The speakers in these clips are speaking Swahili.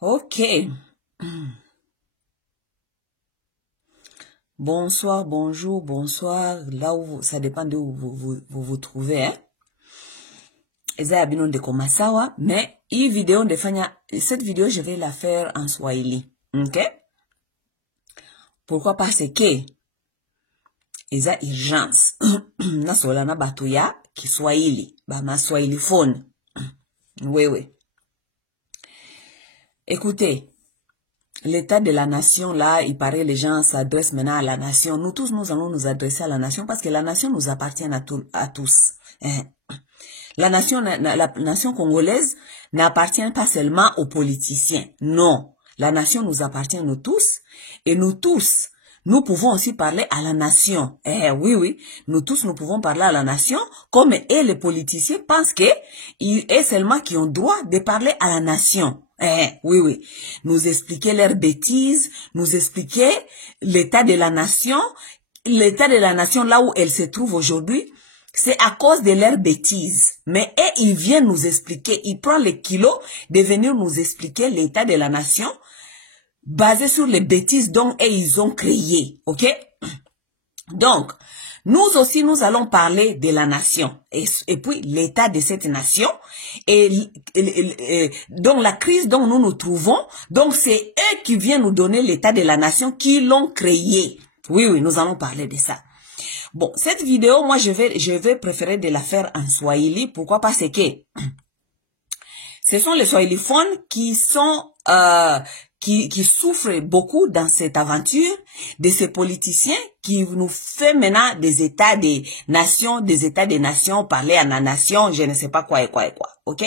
Ok. Bonsoir, bonjour, bonsoir. Là où ça dépend de où vous trouvez. Hein? Eza abino de komasawa, mais cette vidéo je vais la faire en Swahili. Ok? Pourquoi? Parce que eza urgence. Nasola na batuya Kiswahili, ba ma Swahili phone. Oui. Écoutez, l'état de la nation, là, il paraît les gens s'adressent maintenant à la nation. Nous tous, nous allons nous adresser à la nation parce que la nation nous appartient à tous. La nation congolaise n'appartient pas seulement aux politiciens. Non, la nation nous appartient nous tous. Et nous tous, nous pouvons aussi parler à la nation. Oui, nous tous, nous pouvons parler à la nation comme les politiciens pensent que il est seulement qui ont droit de parler à la nation. Oui. Nous expliquer leurs bêtises, nous expliquer l'état de la nation là où elle se trouve aujourd'hui, c'est à cause de leurs bêtises. Mais ils viennent nous expliquer, ils prennent le kilo de venir nous expliquer l'état de la nation basé sur les bêtises dont ils ont créé, ok? Donc, nous aussi, nous allons parler de la nation et puis l'état de cette nation et donc la crise dont nous nous trouvons. Donc, c'est eux qui viennent nous donner l'état de la nation, qui l'ont créé. Oui, nous allons parler de ça. Bon, cette vidéo, moi, je vais préférer de la faire en Swahili. Pourquoi? Parce que ce sont les swahiliphones qui sont qui souffrent beaucoup dans cette aventure de ces politiciens qui nous fait maintenant des états des nations, parler à la nation, je ne sais pas quoi et quoi, ok?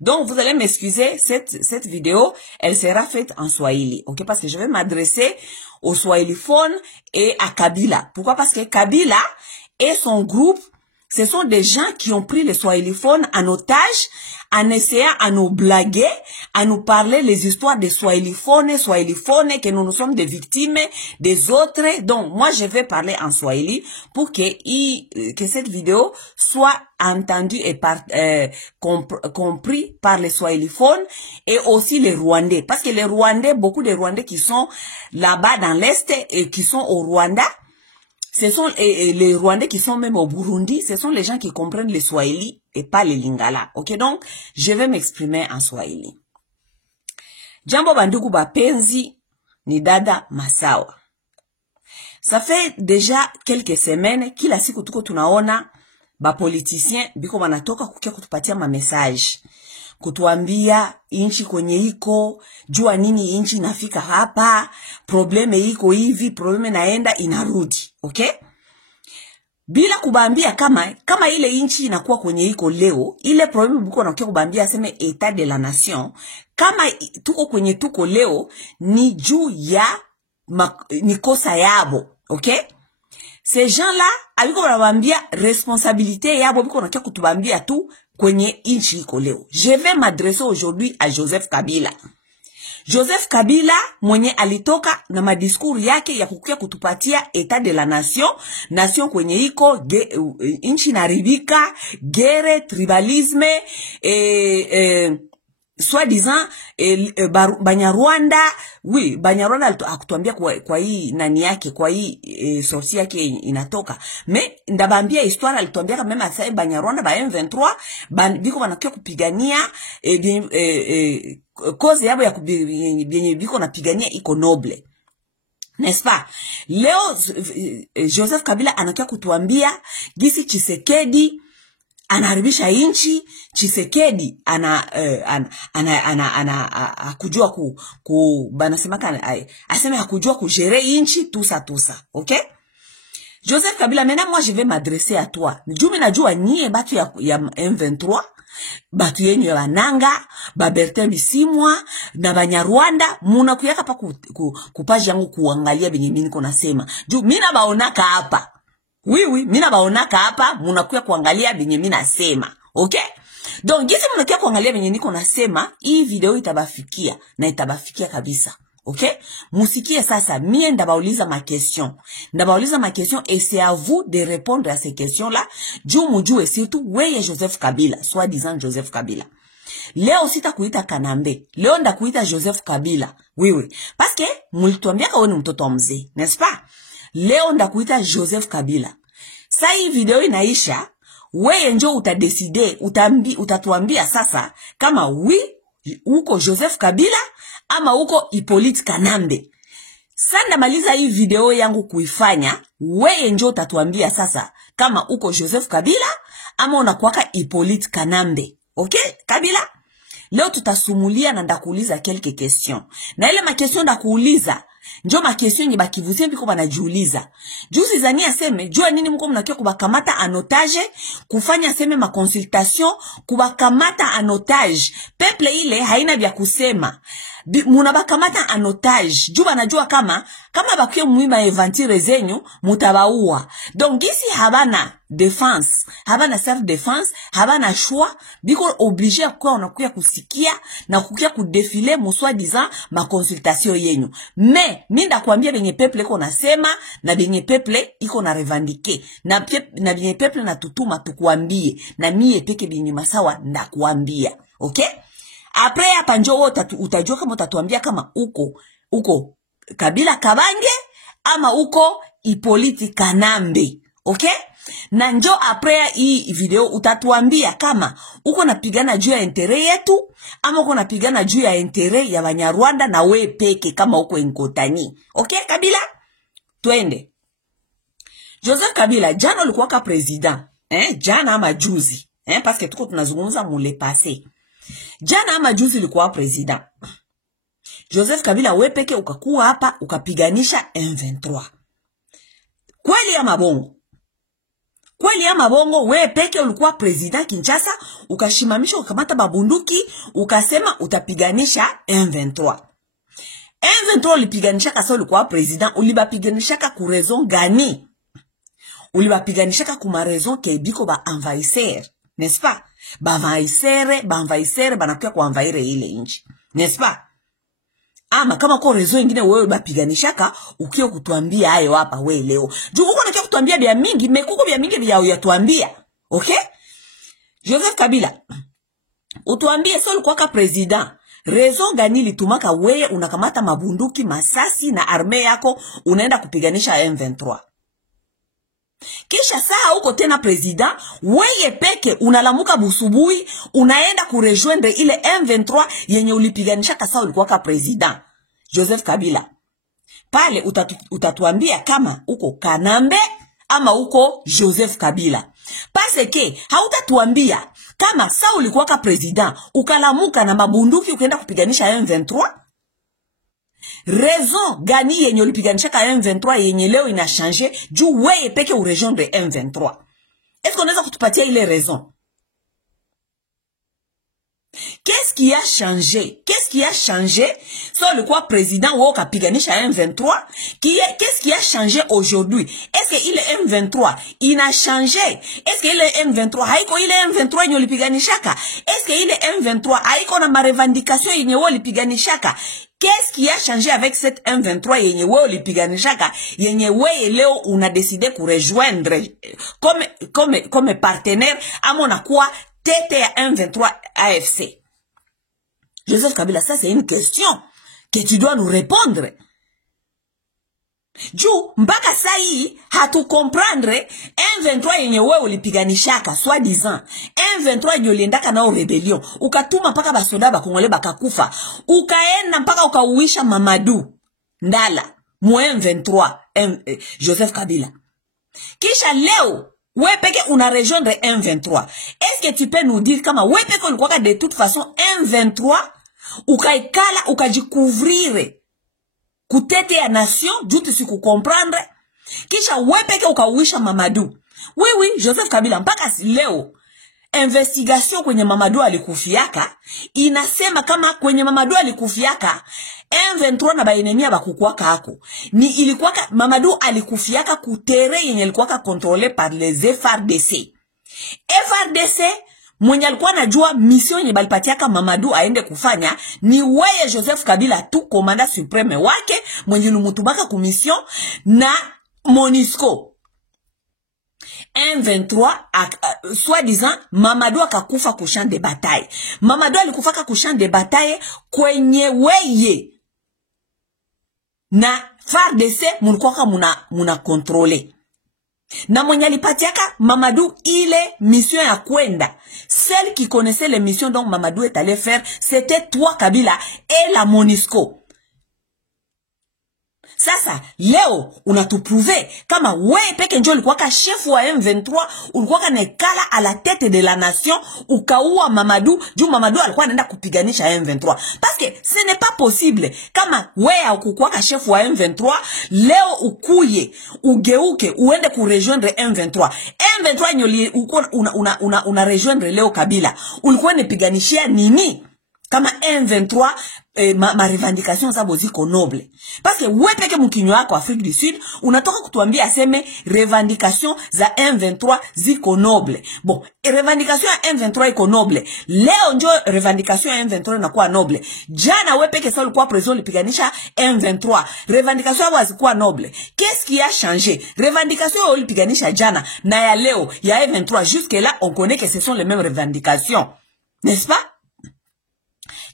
Donc, vous allez m'excuser, cette vidéo, elle sera faite en Swahili, ok? Parce que je vais m'adresser aux swahiliphones et à Kabila. Pourquoi? Parce que Kabila et son groupe, ce sont des gens qui ont pris les swahiliphones en otage, en essayant à nous blaguer, à nous parler les histoires des swahiliphones, que nous sommes des victimes des autres. Donc, moi, je vais parler en swahili pour que cette vidéo soit entendue et compris par les swahiliphones et aussi les Rwandais. Parce que les Rwandais, beaucoup de Rwandais qui sont là-bas dans l'Est et qui sont au Rwanda, ce sont les Rwandais qui sont même au Burundi, ce sont les gens qui comprennent le Swahili et pas le Lingala. Ok, donc, je vais m'exprimer en Swahili. Jambo bandugu bapenzi ni dada Masawa. Ça fait déjà quelques semaines kila siku tuko tunaona ba politiciens biko wanatoka kukia kutupatia ma message. Kutuambia inchi kwenye iko, jua nini inchi inafika hapa, probleme iko hivi, probleme naenda inarudi, okay? Bila kubambia kama ile inchi inakuwa kwenye iko leo, ile probleme buko nakukia kubambia aseme etat de la nation, kama tuko kwenye tuko leo, ni juu ya ni kosa yabo, okay? Ces gens-là, aliko wanabambia responsabilité yabo biko nakukia kutubambia tu kwenye inchi iko leo. Je vais m'adresser aujourd'hui à Joseph Kabila. Joseph Kabila mwenye alitoka na madiskuru yake ya kukukia kutupatia etat de la nation kwenye iko inchi naribika, gere, tribalisme, soi-disant Banyarwanda, oui, Banyarwanda akutuambia kwa hii nani yake, kwa hii source yake inatoka. Me ndabambia histoire alituambia kama mema sasa Banyarwanda ba M23 biko wanakia kupigania cause yabo ya biko napigania iko noble. N'est-ce pas? Leo Joseph Kabila anakia kutuambia gisi Tshisekedi anaharibisha inchi, Tshisekedi hakujua banasemaka aseme hakujua kugere inchi tusa, ok? Joseph Kabila, maintenant moi je vais m'adresser à toi. Jumi najua nyie batu ya M23, batu yenyu ya Bananga, ba Bertin Bisimwa na Banyarwanda, muna kuyaka pa kupaji yangu kuangalia benye mimi niko nasema. Juu mina baonaka hapa. Oui, mina baonaka hapa, munakuya kuangalia benye mimi nasema. Okay? Donc, gisi munakuya kuangalia benye niko nasema, hii video itabafikia na itabafikia kabisa. Okay? Musikie sasa, mie ndabauliza ma question. Ndabauliza ma question et c'est à vous de répondre à ces questions-là. Juu mujue surtout weye Joseph Kabila, soi-disant Joseph Kabila. leo sitakuita Kanambe, leo ndakuita Joseph Kabila. Oui. Parce que mulituambia wewe ni mtoto wa mzee, n'est-ce pas? Leo ndakuita Joseph Kabila. Sasa hii video inaisha, wewe njoo utadecide, utatuambia sasa kama uko Joseph Kabila ama uko Hippolyte Kanambe. Sanda maliza hii video yangu kuifanya, wewe njoo utatuambia sasa kama uko Joseph Kabila ama unakuwaka Hippolyte Kanambe. Okay? Kabila? Leo tutasumulia na ndakuuliza quelques questions. Na ile ma question ndakuuliza, njoo ma question nye bakivuzie biko banajiuliza. Juzi zani aseme, jua nini mko mnakia kubakamata anotage, kufanya aseme ma consultation, kubakamata anotage. Peuple ile haina vya kusema. Munabakamata anotage. Juba najua kama bakiyo muima eventire zenyu, mutabaua. Donc gisi habana defense, habana self-defense, habana choix, biko obligé kwa unakuya kusikia na kukia kudefile muswa disant ma consultation yenyu. Mais minda kuambia benye peuple iko nasema na benye peuple iko na revendiquer. Na benye peuple na tutuma tukuambie na mie peke benye masawa ndakuambia. Okay? Après hapa njoo utajua kama utatuambia kama uko Kabila Kabange ama uko Hippolyte Kanambe. Okay? Na njoo après hii video utatuambia kama uko napigana juu ya intérêt yetu ama uko napigana juu ya intérêt ya Banyarwanda na we peke kama uko Nkotani. Okay Kabila? Twende. Joseph Kabila jana ulikuwa ka president, jana ama juzi, parce que tuko tunazungumza mule passé. Jana ama juzi ulikuwa president. Joseph Kabila we peke ukakuwa hapa ukapiganisha M23. Kweli ama bongo? Kweli ama bongo we peke ulikuwa president Kinshasa ukashimamisha ukamata babunduki ukasema utapiganisha M23. M23 ulipiganisha kasa ulikuwa president, ulibapiganisha ku raison gani? Ulibapiganisha kuma raison ke biko ba envahisseur, n'est-ce pas? Ba envahisseur banakuya ku envahir ile inchi, n'est-ce pas? Ama kama kwa raison nyingine wewe bapiganishaka ukio kutuambia hayo hapa wewe leo. Juu uko nakia kutuambia bia mingi, mekuko bia mingi bia uyatuambia. Okay? Joseph Kabila, utuambie sio ulikuwa ka president. Raison gani litumaka wewe unakamata mabunduki, masasi na arme yako unaenda kupiganisha M23? Kisha saa uko tena president, wewe peke unalamuka busubui, unaenda kurejoindre ile M23 yenye ulipiganisha kasa ulikuwa ka president. Joseph Kabila, pale utatuambia kama uko Kanambe ama uko Joseph Kabila. Parce que hautatuambia kama saa ulikuwa ka president ukalamuka na mabunduki ukaenda kupiganisha M23. Raison gani yenye ulipiganisha ka M23 yenye leo ina changer juu wewe peke u région de M23? Est-ce qu'on a kutupatia ile raison? Qu'est-ce qui a changé? Qu'est-ce qui a changé? Soit le quoi président ou kapiganisha M23? Qu'est-ce qui a changé aujourd'hui? Est-ce que il est M23? Il a changé. Est-ce que il est M23? Haiko il est M23 yenye ulipiganishaka? Est-ce que il est M23? Haiko na ma revendication yenye ulipiganishaka? Qu'est-ce qui a changé avec cette M23 yenye wewe ulipiganishaka yenye wewe leo una décidé ku rejoindre comme partenaire ama unakuwa tete ya M23 AFC? Joseph Kabila, ça c'est une question que tu dois nous répondre. Juu mpaka saa hii hatu comprendre M23 yenye wewe ulipiganishaka soi disant M23 yenye uliendaka nao rebellion ukatuma mpaka basoda bakongole bakakufa ukaenda mpaka ukauisha Mamadou Ndala mu M23 Joseph Kabila. Kisha leo wewe peke una rejoindre M23. Est-ce que tu peux nous dire kama wewe peke ulikuwa de toute façon M23 ukaikala ukajikouvrir kutete ya nation jutu si comprendre kisha wewe peke ukauisha Mamadou? Oui, Joseph Kabila, mpaka leo investigation kwenye Mamadou alikufiaka inasema kama kwenye Mamadou alikufiaka M23 na baenemia bakukuaka hako ni ilikuwa Mamadou alikufiaka kutere yenye ilikuwa contrôlé par les FARDC. FARDC mwenye alikuwa najua mission yenye balipatiaka Mamadou aende kufanya ni weye Joseph Kabila tu komanda supreme wake mwenye lumutubaka ku mission na MONUSCO. M23 soi-disant Mamadou akakufa ku champ de bataille. Mamadou alikufaka ku champ de bataille kwenye weye na FARDC mulikuwa muna contrôler. Na mwenye alipatiaka Mamadou ile mission ya kwenda. Celle qui connaissait les missions dont Mamadou est allé faire, c'était toi Kabila et la MONUSCO. Sasa leo unatuprouver kama wewe peke ndio ulikuwa ka chef wa M23, ulikuwa kanekala à la tête de la nation, ukaua Mamadou, juu Mamadou alikuwa anaenda kupiganisha M23. Parce que ce n'est pas possible kama wewe ukukuwa ka chef wa M23, leo ukuye, ugeuke, uende ku rejoindre M23. M23 nyoli uko una rejoindre leo Kabila. Ulikuwa unapiganishia nini? Kama M23 ma revendication za boziko noble. Parce que wewe peke mkinyo wako Afrique du Sud unatoka kutuambia aseme revendication za M23 ziko noble. Bon, revendication ya M23 iko noble. Leo ndio revendication ya M23 inakuwa noble. Jana wewe peke sasa ulikuwa president ulipiganisha M23. Revendication yao zilikuwa noble. Qu'est-ce qui a changé? Revendication yao ulipiganisha jana na ya leo ya M23 jusque là on connaît que ce sont les mêmes revendications. N'est-ce pas?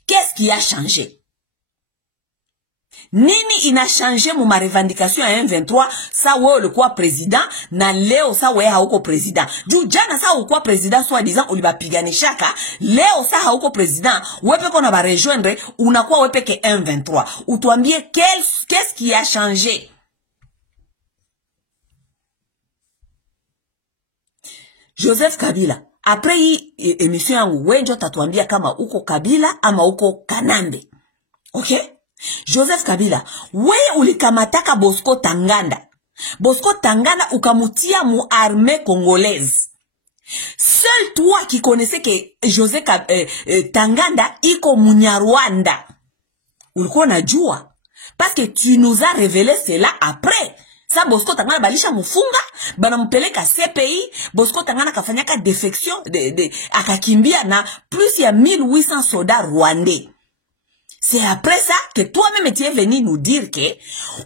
Qu'est-ce qui a changé? Nini ina changé mu ma revendication à M23 sa wewe ulikuwa president na leo sa wewe hauko president. Juu jana sa ulikuwa president soi disant ulibapiganishaka, leo sa hauko president, wewe peke na ba rejoindre, unakuwa wewe peke M23. Utuambie qu'est-ce qui a changé? Joseph Kabila, après hii émission yangu wewe ndio tatuambia kama uko Kabila ama uko Kanambe. Okay? Joseph Kabila, wewe ulikamataka Bosco Tanganda. Bosco Tanganda ukamutia mu armée congolaise. Seul toi qui connaissais que Joseph Tanganda iko Munyarwanda. Ulikuwa unajua. Parce que tu nous as révélé cela après. Sa Bosco Tangana balisha mufunga, banampeleka CPI, Bosco Tangana kafanyaka defection, akakimbia na plus ya 1800 soldats rwandais. C'est après ça que toi-même tu es venu nous dire que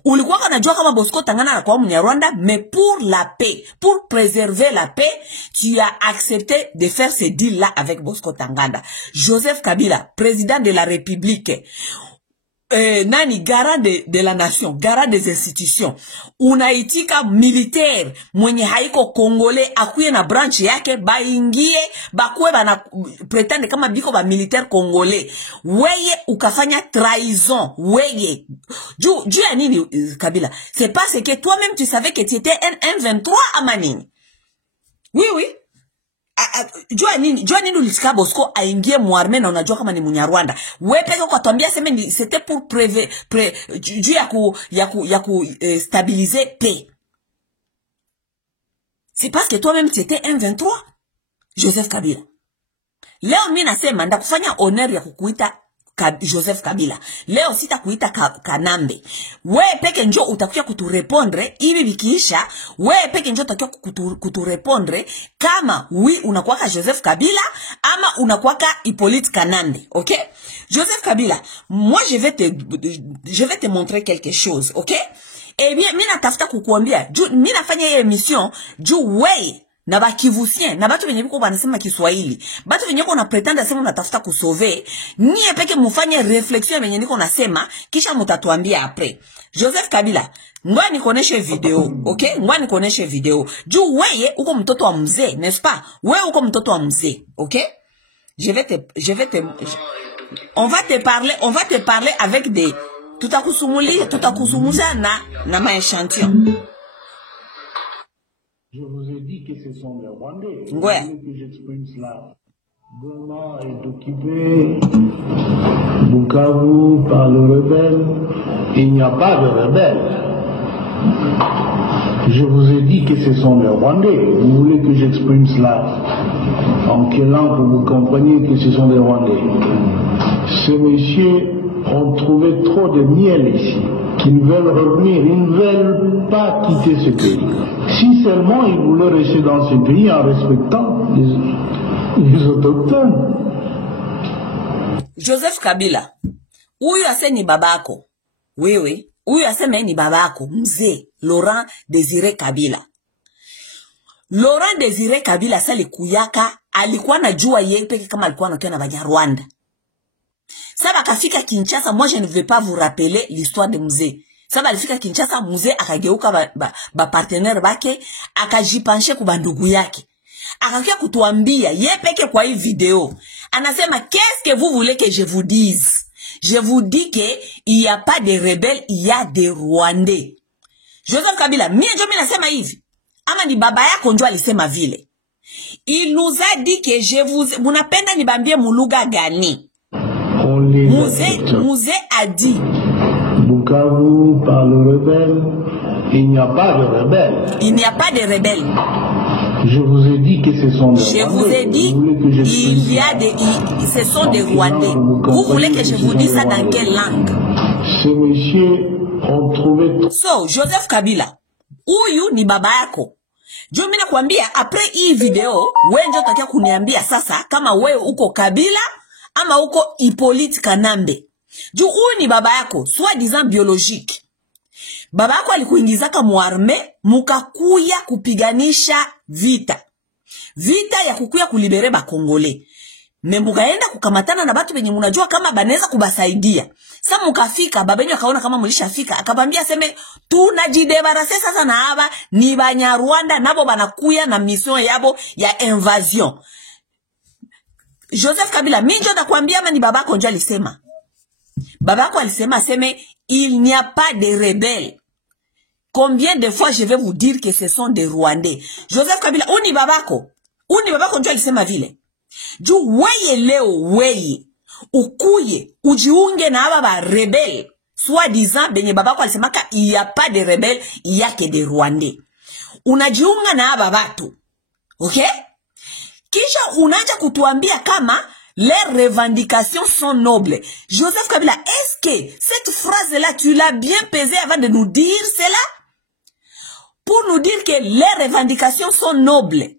ulikuwa unajua kama Bosco Tangana anakuwa Mnyarwanda, mais pour la paix, pour préserver la paix, tu as accepté de faire ce deal-là avec Bosco Tangana. Joseph Kabila, président de la République, nani garant de la nation, garant des institutions, unaitika militaire mwenye haiko Congolais akuye na branch yake baingie bakwe bana pretende kama biko ba militaire Congolais. Weye ukafanya trahison, weye juu ya nini Kabila? C'est parce que toi-même tu savais que tu étais un M23 amanini. Oui. Jua nini ulisika Bosco aingie muarme na unajua kama ni Munyarwanda. Wewe peke kwa tuambia sema ni c'était pour juu ya ku stabiliser paix. C'est parce que toi-même tu étais M23, Joseph Kabila. Leo mimi nasema ndakufanya honneur ya kukuita Joseph Kabila. Leo sitakuita Kanambe. Wewe peke njoo utakuja kuturepondre hivi vikiisha, wewe peke njoo utakuja kuturepondre kama unakuwa Joseph Kabila ama unakuwa Hippolyte Kanambe. OK? Joseph Kabila, moi je vais te montrer quelque chose, OK? Eh bien, mimi natafuta kukuambia, mimi nafanya hii émission juu wewe na bakivusien na batu wenye biko banasema Kiswahili, batu wenye ko na pretenda sema unatafuta kusauver, nie peke mufanye reflexion wenye niko nasema kisha mutatuambia après. Joseph Kabila, ngoja nikoneshe video, okay? Ngoja nikoneshe video. Juu wewe uko mtoto wa mzee, n'est-ce pas? Wewe uko mtoto wa mzee, okay? On va te parler avec des tutakusumuza na maéchantillon. Je vous ai dit que ce sont les Rwandais. Ouais. Que j'exprime cela. Goma est occupé, Bukavu par le rebelle. Il n'y a pas de rebelle. Je vous ai dit que ce sont les Rwandais. Vous voulez que j'exprime cela en quelle langue pour que vous compreniez que ce sont les Rwandais? Ces messieurs ont trouvé trop de miel ici, qui ne veulent revenir, ils ne veulent pas quitter ce pays. Si seulement ils voulaient rester dans ce pays en respectant les autochtones. Joseph Kabila, huyu ase ni babako, wewe, huyu ase ni babako, mzee Laurent Désiré Kabila. Laurent Désiré Kabila sali kuyaka alikuwa najua yeye peke kama alikuwa anakia na Banyarwanda. Sasa akafika Kinshasa, moi je ne vais pas vous rappeler l'histoire de Mzee. Sasa alifika Kinshasa, Mzee akageuka ba partenaire bake, akajipanshe kwa ndugu yake. Akakia kutuambia yeye peke kwa hii video. Anasema qu'est-ce que vous voulez que je vous dise? Je vous dis que il y a pas de rebelles, il y a des Rwandais. Joseph Kabila, mimi nasema hivi. Ama ni baba yako ndio alisema vile. Il nous a dit que je vous munapenda nibambie muluga gani? Mzee a dit Bukavu par le rebelle, il n'y a pas de rebelles. Il n'y a pas de rebelles. Je vous ai dit que ce sont des Rwandais. Je vous ai dit il y a des ce sont des Rwandais. Vous voulez que je vous dise ça dans quelle langue? Ces messieurs ont trouvé. So, Joseph Kabila, huyu ni baba yako. Jo mimi nakwambia après hii video, wewe ndio utakia kuniambia sasa kama wewe uko Kabila ama uko Hippolyte Kanambe. Jo huyu ni baba yako, soi-disant biologique. Baba yako alikuingizaka muarme mukakuya kupiganisha vita. Vita ya kukuya kulibere ba Kongole. Membukaenda kukamatana na batu benye munajua kama banaweza kubasaidia. Sasa mukafika babenyo akaona kama mulishafika, akabambia seme tunajidebarase sasa na haba ni Banyarwanda nabo banakuya na mission yabo ya invasion. Joseph Kabila minjo ndakwambia ama ni babako ndio alisema. Babako alisema aseme il n'y a pas de rebelles. Combien de fois je vais vous dire que ce sont des Rwandais? Joseph Kabila, uni babako ndio alisema vile. Juu weye leo weye ukuye ujiunge na aba ba rebelle, soi-disant benye babako alisemaka il y a pas de rebelles, il y a que des Rwandais. Unajiunga na aba batu. OK? Kisha unaanza kutuambia kama les revendications sont nobles. Joseph Kabila, est-ce que cette phrase-là, tu l'as bien pesée avant de nous dire cela? Pour nous dire que les revendications sont nobles.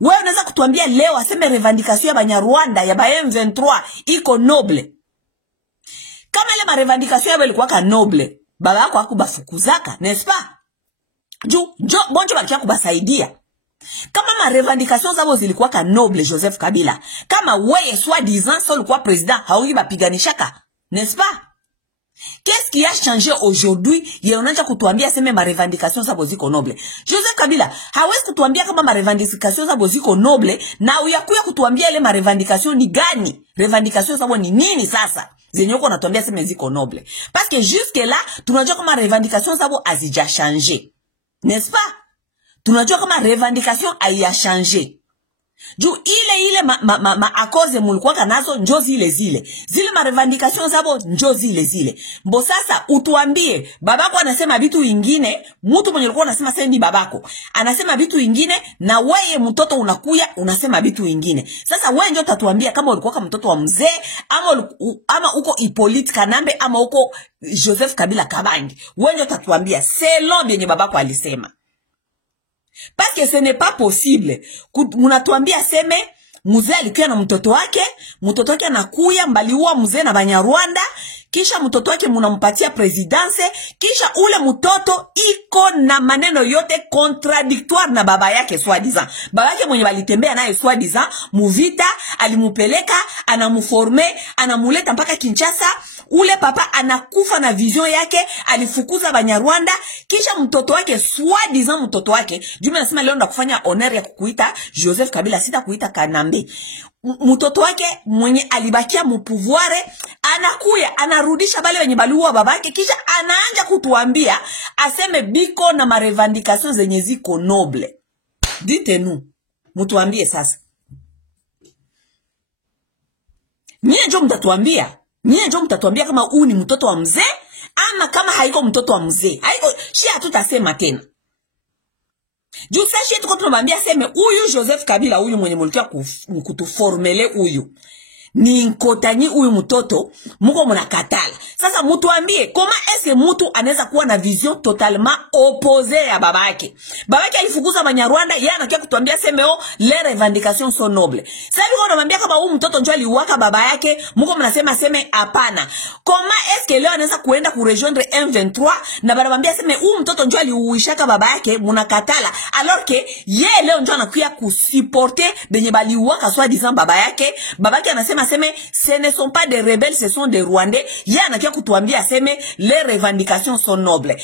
Wewe unaweza kutuambia leo aseme revendication ya Banyarwanda ya ba M23 iko noble. Kama ile ma revendication yao ilikuwa ka noble, baba yako akubafukuzaka, n'est-ce pas? Bonjo balikia kubasaidia. Kama ma revendications zabo zilikuwa ka noble, Joseph Kabila, kama wewe soi-disant so ulikuwa president haungi bapiganishaka, n'est-ce pas? Qu'est-ce qui a changé aujourd'hui? Yeye unaanza kutuambia sema ma revendications zabo ziko noble. Joseph Kabila, hawezi kutuambia kama ma revendications zabo ziko noble na uyakuya kutuambia ile ma revendications ni gani? Revendications zabo ni nini sasa? Zenye uko unatuambia sema ziko noble. Parce que jusque là, tunajua kama revendications zabo hazija changer. N'est-ce pas? Tunajua kama revendication haiya changer. Juu ile ma akoze mulikuwa kanazo njo zile ma revendications zabo njo zile. Mbo sasa utuambie babako anasema vitu vingine, mtu mwenye alikuwa anasema sasa ni babako anasema vitu vingine na wewe mtoto unakuya unasema vitu vingine. Sasa wewe ndio utatuambia kama ulikuwa kama mtoto wa mzee ama uko Hippolyte Kanambe ama uko Joseph Kabila Kabangi. Wewe ndio utatuambia selon bien babako alisema. Parce que ce n'est pas possible. Munatuambia seme mzee alikuwa na mtoto wake anakuya mbaliua mzee na Banyarwanda, kisha mtoto wake munampatia presidence, kisha ule mtoto iko na maneno yote contradictoire na baba yake soi-disant. Baba yake mwenye balitembea naye soi-disant muvita, alimupeleka, anamuforme, anamuleta mpaka Kinshasa. Ule papa anakufa na vision yake, alifukuza Banyarwanda, kisha mtoto wake soi-disant mtoto wake, juu nasema leo ndakufanya honor ya kukuita Joseph Kabila, sita kuita Kanambe. Mtoto wake mwenye alibakia mupouvoire anakuya anarudisha bale wenye baliua babake, kisha anaanja kutuambia aseme biko na ma revendications zenye ziko noble. Dites-nous, mutuambie sasa. Nyie njo mtatuambia kama huu ni mtoto wa mzee ama kama haiko mtoto wa mzee. Haiko shia hatutasema tena. Juu sasa tuko tunamwambia seme huyu Joseph Kabila huyu mwenye mlikia kutuformele huyu ni Nkotanyi huyu mtoto muko mnakatala. Sasa mutuambie koma eske mtu anaweza kuwa na vision totalement opposée ya babake. Babake alifukuza Banyarwanda, yeye anakia kutuambia semeo les revendications sont nobles. Sasa hivi unamwambia kama huyu mtoto njoo aliwaka baba yake, muko mnasema seme hapana. Koma eske leo anaweza kuenda ku rejoindre M23 na banamwambia seme huyu mtoto njoo aliuishaka baba yake munakatala, alors que yeye leo njoo anakuya kusupporter benye baliwaka soit disant baba yake. Babake anasema seme ce ne sont pas des rebelles, ce sont des Rwandais. Yeye anakia kutuambia seme les revendications sont nobles.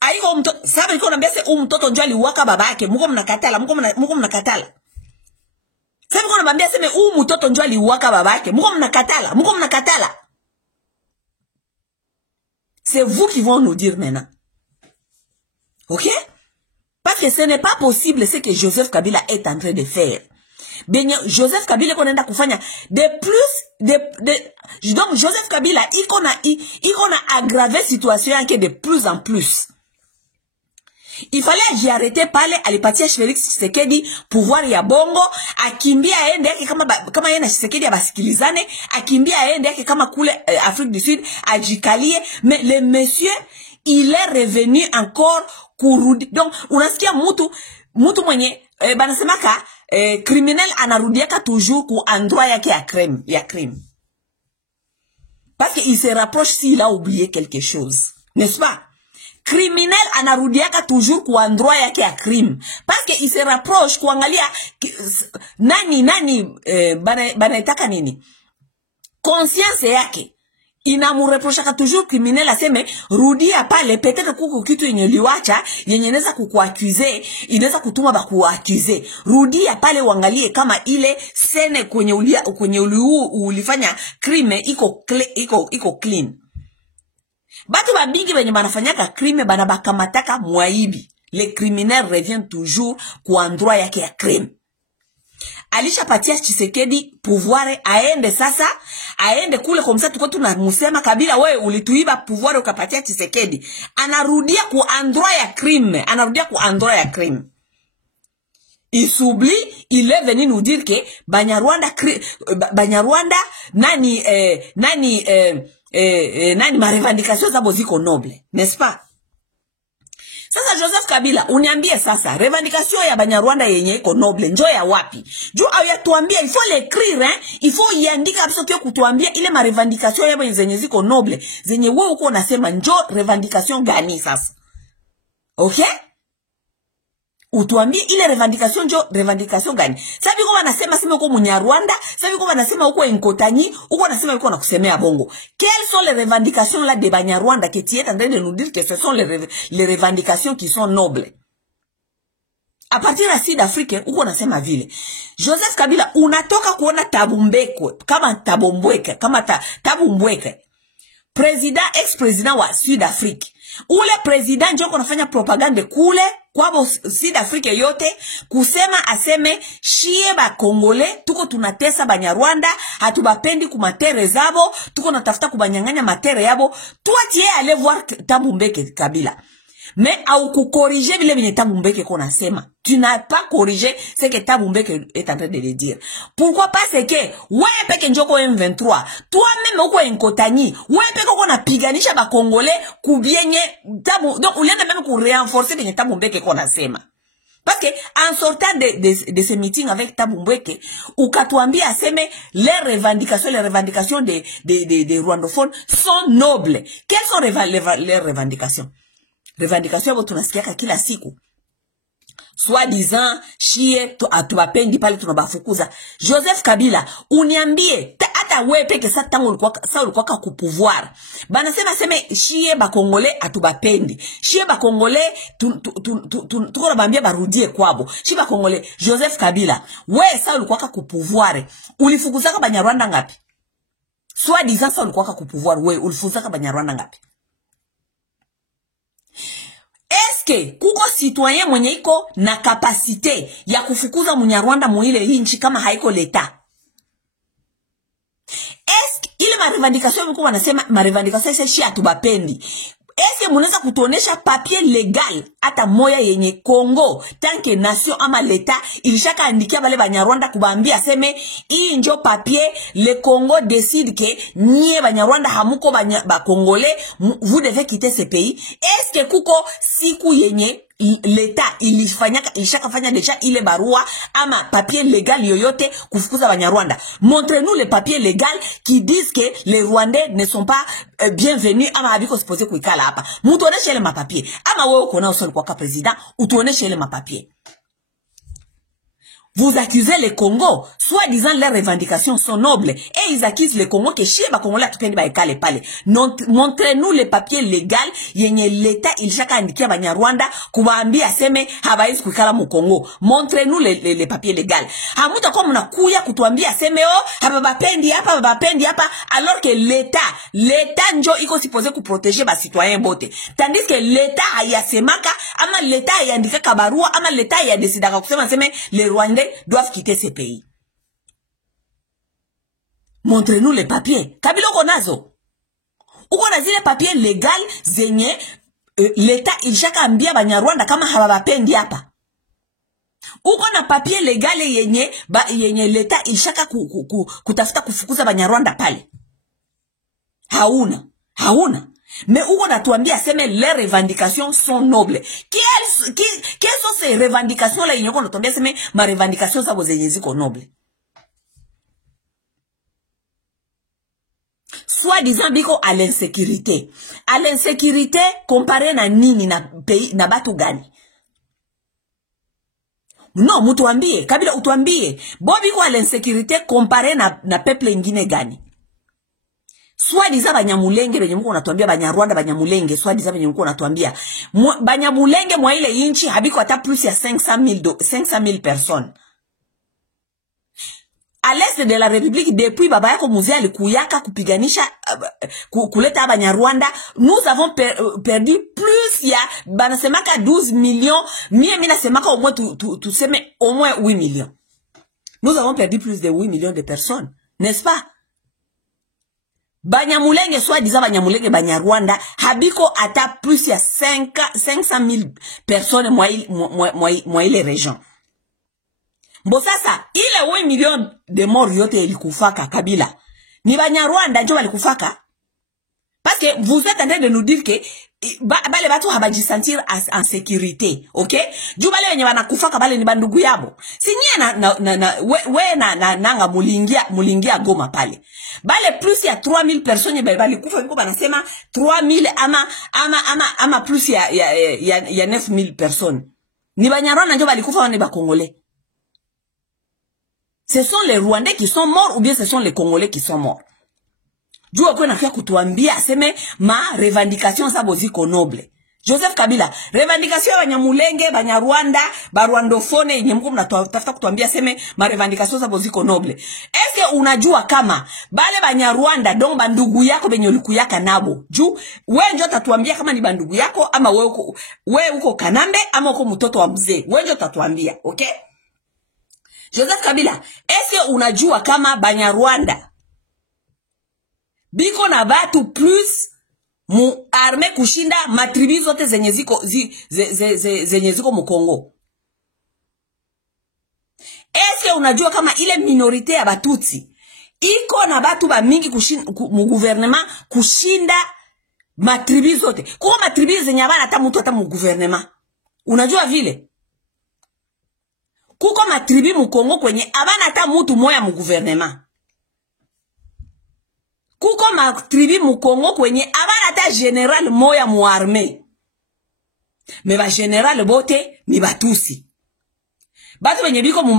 Aiko mtoto sababu iko anambia se mtoto njoo aliwaka baba yake, muko mnakatala, muko mnakatala. Sababu iko anambia seme mtoto njoo aliwaka baba yake, muko mnakatala. C'est vous qui vont nous dire maintenant. OK? Parce que ce n'est pas possible ce que Joseph Kabila est en train de faire. Joseph Kabila konenda kufanya donc Joseph Kabila iko na aggraver situation yake de plus en plus. Il fallait j'y arrêter pale alipatia Félix Tshisekedi pouvoir ya bongo, akimbia aende yake kama yeye na Tshisekedi abasikilizane, akimbia aende yake kama kule Afrique du Sud ajikalie, mais le monsieur il est revenu encore kurudi. Donc unasikia mtu mwenye banasemaka criminel anarudiaka toujours ku endroit yake ya crime. Parce qu'il se rapproche s'il a oublié quelque chose, n'est-ce pas? Criminel anarudiaka toujours ku endroit yake ya crime parce que il se rapproche kuangalia nani banaitaka nini conscience yake inamureproshaka toujours criminel aseme rudia pale, peut-être kuko kitu yenye liwacha yenye inaweza kukuaccuser, inaweza kutuma bakuaccuser. Rudia pale uangalie kama ile scene kwenye ulifanya crime iko clean. Batu babingi benye banafanyaka crime banabakamataka mwaibi. Le criminel revient toujours ku endroit yake ya crime. Alisha patia Tshisekedi pouvoir aende sasa, aende kule komsa tuko tunamusema Kabila wewe ulituiba pouvoir ukapatia Tshisekedi. Anarudia ku endroit ya crime. Il s'oublie, il est venu nous dire que Banyarwanda nani ma revendication zabo ziko noble, n'est-ce pas? Sasa Joseph Kabila uniambie sasa revendication ya Banyarwanda yenye iko noble njoo ya wapi? Juu au ya tuambia, il faut l'écrire, il faut iandika kabisa pia kutuambia ile ma revendication yabo zenye ziko noble, zenye wewe uko unasema njoo revendication gani sasa? Okay? Utuambie ile revendication njoo revendication gani? Sabi kwa wanasema sema uko Munyarwanda, sabi kwa wanasema uko Nkotanyi, uko wanasema uko nakusemea bongo. Quelles sont les revendications là de Banyarwanda que tu es en train de nous dire que ce sont les revendications qui sont nobles? A partir ya Sud-Afrique uko nasema vile. Joseph Kabila unatoka kuona Thabo Mbeki kama Thabo Mbeki. Ex-president wa Sud-Afrique. Ule president njoo kunafanya propaganda kule kwa Sud-Afrique yote kusema aseme shie ba Kongole tuko tunatesa Banyarwanda, hatubapendi ku matere zabo, tuko natafuta kubanyanganya matere yabo. Toi tu es allé voir Thabo Mbeki Kabila. Mais au corriger bile bine Thabo Mbeki qu'on asema. Tu n'as pas corrigé ce que Thabo Mbeki est en train de le dire. Pourquoi? Parce que wewe peke njoko M23, toi même uko Nkotanyi, wewe peke uko napiganisha ba Kongole kubienye Thabo, donc ulienda même ku renforcer bine Thabo Mbeki qu'on asema. Parce que en sortant de ce meeting avec Thabo Mbeki, ukatuambia aseme les revendications des rwandophones sont nobles. Quelles sont les revendications? Revendication yabo tunasikiaka kila siku. Soit disant shie atubapendi pale tunabafukuza. Joseph Kabila uniambie hata wewe peke sasa tangu ulikuwa ku pouvoir. Banasema seme shie ba Kongole atubapendi. Shie ba Kongole tuko na bambia barudie kwabo. Shie ba Kongole Joseph Kabila, wewe sasa ulikuwa ku pouvoir. Ulifukuzaka Banyarwanda ngapi? Soit disant sasa ulikuwa ku pouvoir, wewe ulifukuzaka Banyarwanda ngapi? Est-ce que kuko citoyen mwenye iko na kapasite ya kufukuza Munyarwanda muile hinchi kama haiko leta? Est-ce ile ma revendication mko wanasema ma revendication sasa shi atubapendi? Est-ce que munaweza kutuonesha papier legal hata moya yenye Congo tanke nation ama leta ilishaka andikia bale Banyarwanda kubaambia seme hii njo papier le Congo décide que nie Banyarwanda hamuko ba Congolais vous devez quitter ce pays? Est-ce que kuko siku yenye l'État ilishaka fanya deja ile barua ama papier légal yoyote kufukuza Banyarwanda? Montrez-nous les papiers légaux qui disent que les Rwandais ne sont pas bienvenus ama abiko supposé kuikala hapa. Mutuoneshe ile mapapier. Ama wewe uko nao solo kwa président, utuoneshe ile mapapier. Vous accusez le Congo, soi-disant leurs revendications sont nobles, et ils accusent le Congo que chez Congolais tupendi ba ekale pale. Montrez-nous les papiers légaux yenye l'État ilishaka andikia Banyarwanda kuwaambia seme habaisi kuikala mu Congo. Montrez-nous les papiers légaux. Hamuta kwa mnakuya kutuambia seme habapendi hapa alors que l'État njo iko supposé kuprotéger ba citoyens bote. Tandis que l'État hayasemaka ama l'État hayandika barua ama l'État hayadecidaka kusema seme les Rwandais doivent quitter ce pays. Montrez-nous les papiers. Kabila uko nazo. Uko na zile papiers legal zenye l'État ilishaka ambia Banyarwanda kama hawapendi hapa. Uko na papier legal yenye l'État ilishaka kutafuta kufukuza Banyarwanda pale. Hauna. Mais uko natuambia seme les revendications sont nobles. Quelles sont ces revendications là yenye ko natuambia seme ma revendications za zenye ziko noble? Soit disant biko à l'insécurité. À l'insécurité comparé na nini na pays na batu gani? Non, mutuambie, Kabila utuambie. Bobiko à l'insécurité comparé na peuple ingine gani? Soit disant Banyamulenge benye mko natuambia Banyarwanda Banyamulenge, soit disant benye mko natuambia Banyamulenge mwa ile inchi habiko hata plus ya 500,000 personnes. À l'est de la République, depuis baba yako muzee alikuyaka kupiganisha kuleta Banyarwanda, nous avons perdu plus ya banasemaka 12 millions, mina semaka au moins tu seme au moins 8 millions. Nous avons perdu plus de 8 millions de personnes, n'est-ce pas? Banyamulenge soit disant Banyamulenge Banyarwanda habiko ata plus ya 500,000 personnes moi les régions. Bon sasa ile 8 millions de morts yote ilikufaka Kabila. Ni Banyarwanda njo balikufaka. Parce que vous êtes en train de nous dire que bale batu habaji sentir en sécurité, OK? Ju bale wenye banakufaka bale ni bandugu yabo. Sinyia na nanga mulingia Goma pale. Bale plus ya 3,000 personnes bale kufa biko banasema 3,000 ama plus ya 9,000 personnes. Ni Banyarwanda njo balikufa wane ba Congolais. Ce sont les Rwandais qui sont morts ou bien ce sont les Congolais qui sont morts? Dieu a fait kutuambia aseme ma revendication sabo ziko noble. Joseph Kabila, revendication Banyamulenge, Banyarwanda, Barwandophone yenye mko mnatafuta kutuambia aseme ma revendication sabo ziko noble. Est-ce que unajua kama bale Banyarwanda donc bandugu yako benye ulikuyaka nabo? Juu wewe ndio tatuambia kama ni bandugu yako ama wewe uko Kanambe ama uko mtoto wa mzee. Wewe ndio tatuambia, okay? Joseph Kabila, est-ce que unajua kama Banyarwanda biko na batu plus mu arme kushinda matribi zote zenye ziko mu Congo? Est-ce que unajua kama ile minorité ya Batutsi iko na batu ba mingi mu gouvernement kushinda matribi zote? Kwa matribi zenye bana hata mtu hata mu gouvernement. Unajua vile? Kuko matribi mu Congo kwenye abana hata mtu moya mu gouvernement. Kuko matribi mu Congo kwenye abana hata general moya mu armée. Me ba general bote ni Batusi. Batu wenye biko mu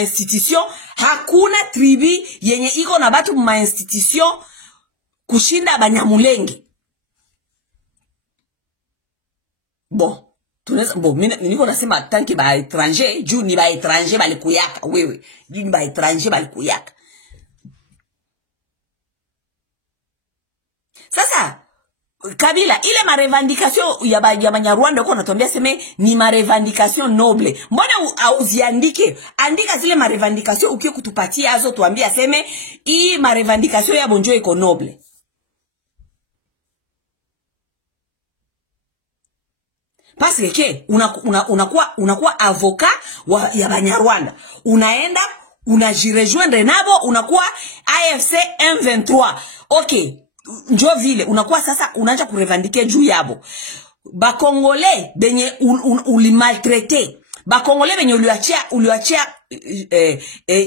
institution, hakuna tribi yenye iko na batu mu institution kushinda Banyamulenge. Bon, niko nasema tanki ba étranger, juu ni ba étranger balikuyaka wewe. Juu ni ba étranger balikuyaka. Sasa Kabila, ile ma revendication ya Banyarwanda uko natuambia seme ni ma revendication noble. Mbona uziandike? Andika zile ma revendication ukiyo kutupatia azo tuambia seme hii ma revendication ya bonjo iko noble. Parce que unakuwa avocat ya Banyarwanda. Unaenda, unajirejoindre nabo, unakuwa AFC M23. Okay. Njo vile, unakuwa sasa, unaanza kurevendike juu yabo. Bakongole, benye ulimaltraite. Bakongole, benye uliachia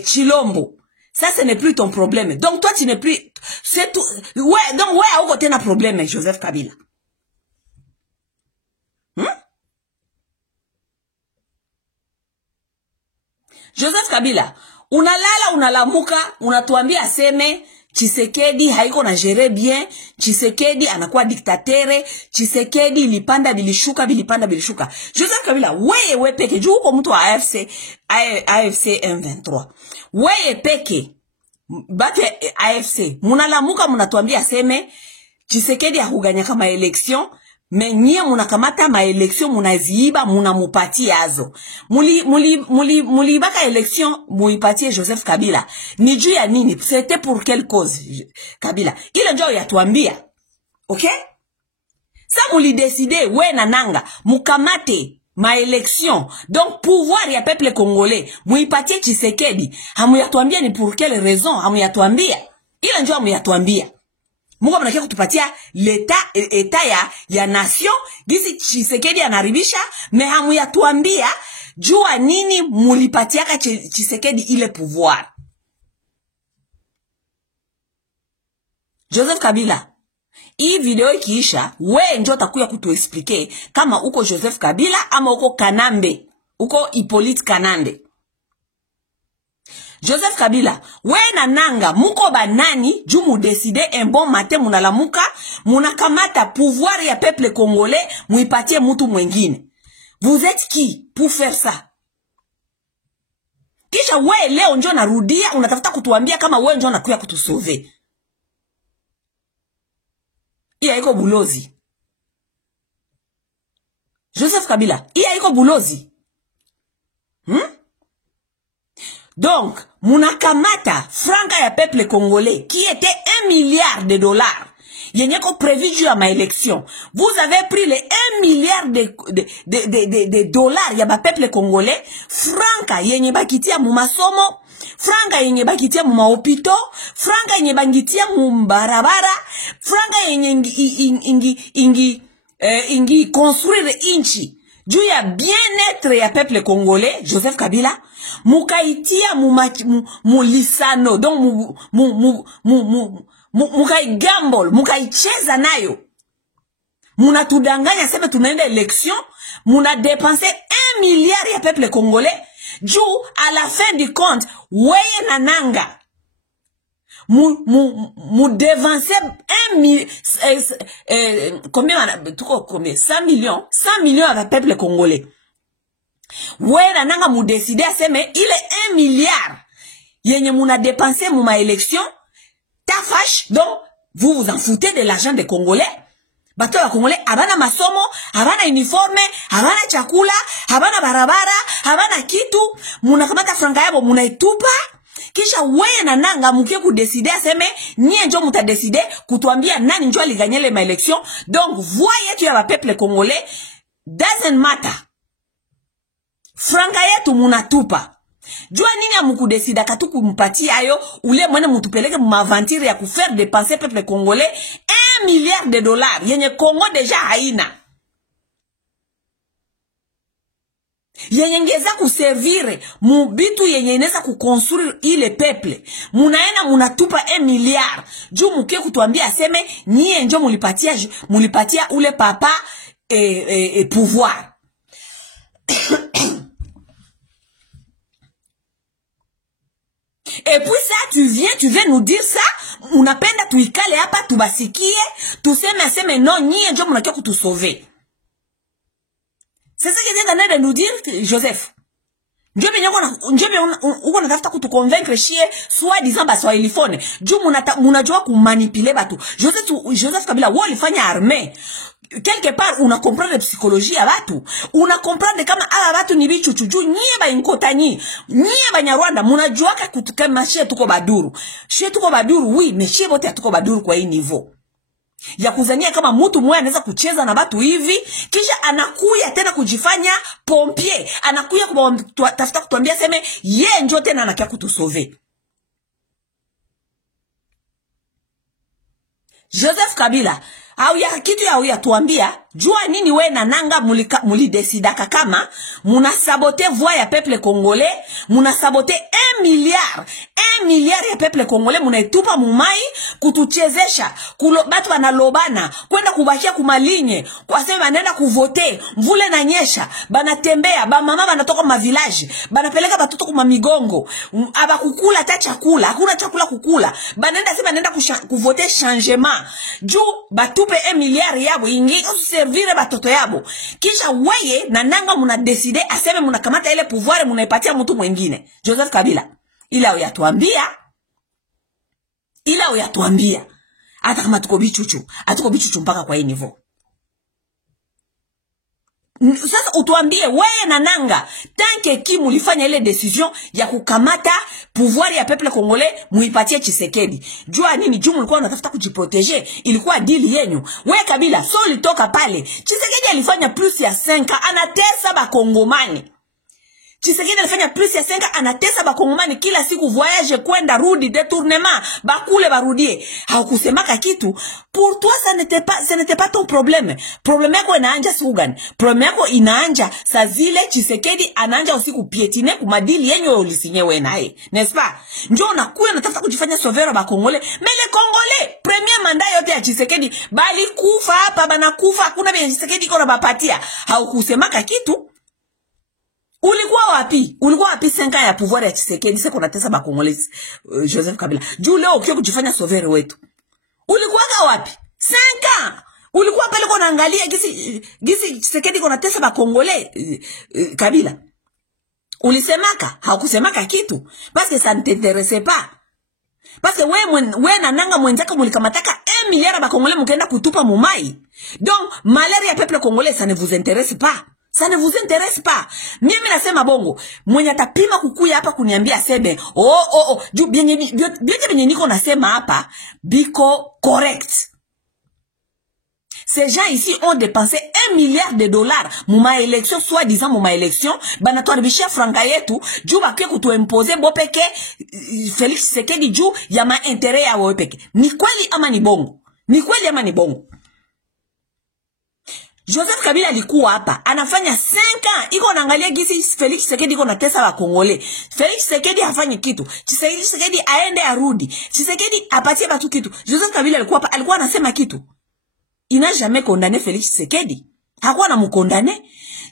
Chilombo. Ça, ce n'est plus ton problème. Donc, toi, tu n'es plus... C'est tout... Ouais, donc, ouais, à où t'es un problème, Joseph Kabila? Joseph Kabila, unalala, unalamuka, unatuambia aseme, Tshisekedi haiko na gere bien, Tshisekedi anakuwa diktatere, Tshisekedi ilipanda bilishuka, bilipanda bilishuka. Joseph Kabila, weye peke, juu uko mtu wa AFC M23. Weye peke, batu AFC, munalamuka, munatuambia aseme, Tshisekedi hakuganya kama election, menyie munakamata ma election munaziiba munamupatia azo. Muli baka election muipatie Joseph Kabila. Ni juu ya nini? C'était pour quelle cause Kabila? Ile njoo yatuambia. OK? Sa muli décider we na nanga mukamate ma election. Donc pouvoir ya peuple congolais muipatie Tshisekedi. Hamu yatuambia ni pour quelle raison? Hamu yatuambia. Ile njoo hamu yatuambia. Mungu mnakia kutupatia eta ya nation gisi Tshisekedi anaribisha, mehamu ya tuambia jua nini mulipatiaka Tshisekedi ile pouvoir. Joseph Kabila, hii video ikiisha, we njo takuya kutuexplike kama uko Joseph Kabila ama uko Kanambe, uko Hippolyte Kanambe. Joseph Kabila, we na nanga muko banani jumu décider un bon matin munalamuka munakamata pouvoir ya peuple congolais muipatie mutu mwengine. Vous êtes qui pour faire ça? Kisha we leo njo narudia unatafuta kutuambia kama we njo nakuya kutusauver. Iya iko bulozi. Joseph Kabila, iya iko bulozi. Donc, munakamata franca ya peuple congolais qui était $1 milliard yenye ko prévu à ma élection. Vous avez pris les $1 milliard de dollars ya ba peuple congolais, franca yenye bakitia mu masomo, franca yenye bakitia mu mahopito, franca yenye bangitia mu barabara, franca yenye ingi construire inchi. Juu ya bien-être ya peuple congolais, Joseph Kabila, mukaitia mu lisano, donc mukai gamble, mukaicheza nayo. Muna tudanganya sema tunaenda election, muna dépenser $1 milliard ya peuple congolais, juu à la fin du compte, weye nananga. Mu dévancer 100 millions à la peuple congolais. Ouais, nananga mu décider à seme, il est $1 milliard. Yenye muna dépenser mu ma élection, ta fâche, donc, vous vous en foutez de l'argent des Congolais. Bato ya Congolais, habana masomo, habana uniforme, habana chakula, habana barabara, habana kitu, muna kamata franga yabo, muna itupa. Kisha weye na nanga mukie kudeside aseme nye njo muta deside kutuambia nani njo aliganyele ma election. Donc voix yetu ya peuple congolais doesn't matter. Franga yetu munatupa. Jua nini ya mukudesida katuku mpati ayo ule mwene mutupeleke mavantire ya kufaire dépenser peuple congolais $1 milliard yenye Congo deja haina. Yenye ngeza kuservire mubitu yenye ineza kukonstruire ile peuple. Munaena munatupa $1 milliard. Juu muke kutuambia aseme niye njo mulipatia ule papa pouvoir. Et puis ça, tu viens nous dire ça, unapenda tuikale hapa tubasikie, tuseme non, niye njo munakia kutusauver. C'est ce que vient de nous dire Joseph. Dieu uko natafuta kutuconvaincre chie soit disant ba soit ilifone. Dieu munajua kumanipuler batu. Joseph Kabila wo alifanya armée. Quelque part una comprendre psychologie ya batu. Una comprendre kama aba batu ni bichuchuju nyie ba inkotanyi. Nyie ba Nyarwanda munajua ka kutukama chie tuko baduru. Chie tuko baduru oui, mais chie bote tuko baduru kwa hii niveau. ya kuzania kama mtu mmoja anaweza kucheza na watu hivi, kisha anakuya tena kujifanya pompier, anakuya tafuta kutuambia seme ye ndio tena anakia kutusove. Joseph Kabila au ya kitu ya tuambia jua nini we na nanga mulidesidaka kama muna sabote voix ya peuple congolais, muna sabote 1 milliard ya peuple congolais, muna itupa mumai kutuchezesha batu banalobana kwenda kubakia kumalinye kwa sema banaenda kuvote mvule na nyesha, banatembea ba mama banatoka ma village banapeleka batoto kuma migongo, abakukula hata chakula, hakuna chakula kukula, banaenda sema banaenda kuvote changement juu batupe 1 milliard yabo ingi servire batoto yabo, kisha weye na nanga muna decide aseme muna kamata ile pouvoir munaipatia mtu mwingine. Joseph Kabila ila uyatuambia hata kama tuko bichuchu mpaka kwa hii niveau. Sasa utuambie weye na nanga tanke ki mulifanya ile decision ya kukamata pouvoir ya peuple congolais muipatie Tshisekedi. Jua nini juu mulikuwa unatafuta kujiproteger, ilikuwa deal yenu. Wewe Kabila so ulitoka pale. Tshisekedi alifanya plus ya 5 anatesa ba Kongomani. Tshisekedi alifanya plus ya 5 anatesa ba Kongomani kila siku voyage kwenda rudi détournement bakule barudie. Haukusemaka kitu. Pour toi ce n'était pas ton problème. Problème yako inaanja siku gani? Problème yako inaanja saa zile Tshisekedi anaanja usiku pietine kumadili yenyo ulisinye wewe naye. N'est-ce pas? Ndio unakuya unatafuta kujifanya sauveur ba Congolais. Mais les Congolais premier mandat yote ya Tshisekedi bali kufa hapa banakufa, hakuna benye Tshisekedi iko na bapatia. Haukusemaka kitu. Ulikuwa wapi 5 ya pouvoir ya Tshisekedi sasa kunatesa ba Congolais? Joseph Kabila juu leo ukio kujifanya sauveur wetu ulikuwa wapi 5? Ulikuwa pale kwa naangalia gisi Tshisekedi kunatesa ba Congolais? Kabila ulisemaka? Haukusemaka kitu parce que ça ne t'intéressait pas, parce que we na nanga mwenzako mulikamataka 1 milliard ba Congolais mkaenda kutupa mumai. Donc malheur ya peuple congolais ça ne vous intéresse pas. Ça ne vous intéresse pas. Mimi nasema bongo, mwenye atapima kukuya hapa kuniambia sebe, juu biote benye niko nasema hapa, biko correct. Ces gens ici ont dépensé 1 milliard de dollars mouma élection, soi-disant mouma élection, banatuaribishia franka yetu, juu bakie kutuimpose bopeke, Félix Tshisekedi juu ya ma intérêt ya wopeke. Ni kweli ama ni bongo? Ni kweli ama ni bongo? Joseph Kabila alikuwa hapa anafanya 5 ans iko naangalia gisi Félix Tshisekedi iko natesa wa Kongole. Félix Tshisekedi hafanyi kitu. Tshisekedi aende arudi. Tshisekedi apatie batu kitu. Joseph Kabila alikuwa hapa, alikuwa anasema kitu. Il n'a jamais condamné Félix Tshisekedi. Hakuwa na mukondane.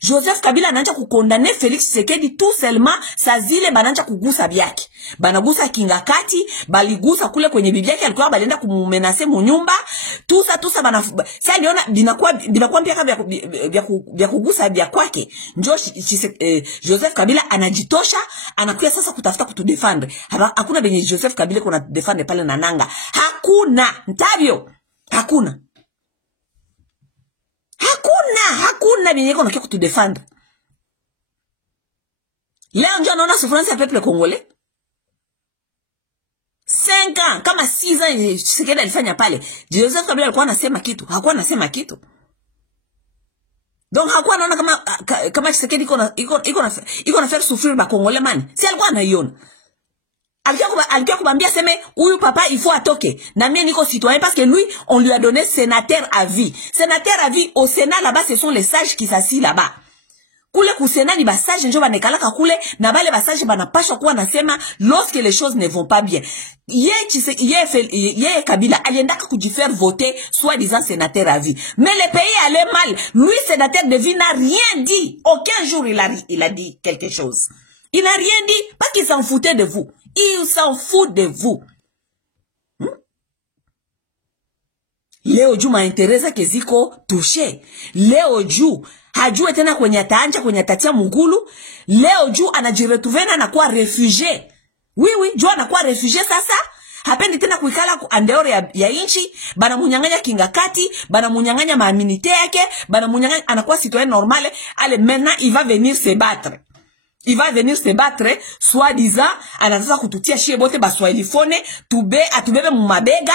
Joseph Kabila anaanza kukondane Félix Tshisekedi tout seulement saa zile banaanza kugusa byake. Banagusa kingakati, baligusa kule kwenye bibi yake alikuwa balienda kumumenase mu nyumba. Tusa bana sasa niona binakuwa mpaka vya kugusa vya kwake. Njoo Joseph Kabila anajitosha, anakuja sasa kutafuta kutudefendre. Hakuna benye Joseph Kabila kuna defendre pale na nanga. Hakuna, ntabio. Hakuna benye kuna kia kutudefendre. Leo ndio anaona souffrance ya peuple congolais. 5 ans, kama 6 ans Tshisekedi alifanya pale. Joseph Kabila alikuwa anasema kitu, hakuwa anasema kitu. Donc hakuwa anaona kama Tshisekedi iko na faire souffrir ba Congolais man. Si alikuwa anaiona. Alikuwa kubambia seme huyu papa il faut atoke. Na mimi niko citoyen parce que lui on lui a donné sénateur à vie. Sénateur à vie au Sénat là-bas, ce sont les sages qui s'assient là-bas. Kule kusena ni basage njo banekalaka kule na bale basage banapaswa kuwa nasema lorsque les choses ne vont pas bien. Ye Kabila aliendaka kujifaire voter soi-disant sénateur à vie. Mais le pays allait mal. Lui sénateur de vie n'a rien dit. Aucun jour il a dit quelque chose. Il n'a rien dit parce qu'il s'en foutait de vous. Il s'en fout de vous. Leo juu mainteresa keziko touché. Leo juu hajue tena kwenye ataanja kwenye atatia mugulu. Leo juu anajiretuvena na kuwa refugie. Oui, juu anakuwa refugie sasa. Hapendi tena kuikala andeore ya inchi. Bana munyanganya kingakati. Bana munyanganya maaminite yake. Bana munyanganya anakuwa citoyen normale. Allez, maintenant il va venir se battre. Il va venir se battre, soi-disant, anataka kututia shie bote baswahili fone, atubebe mumabega,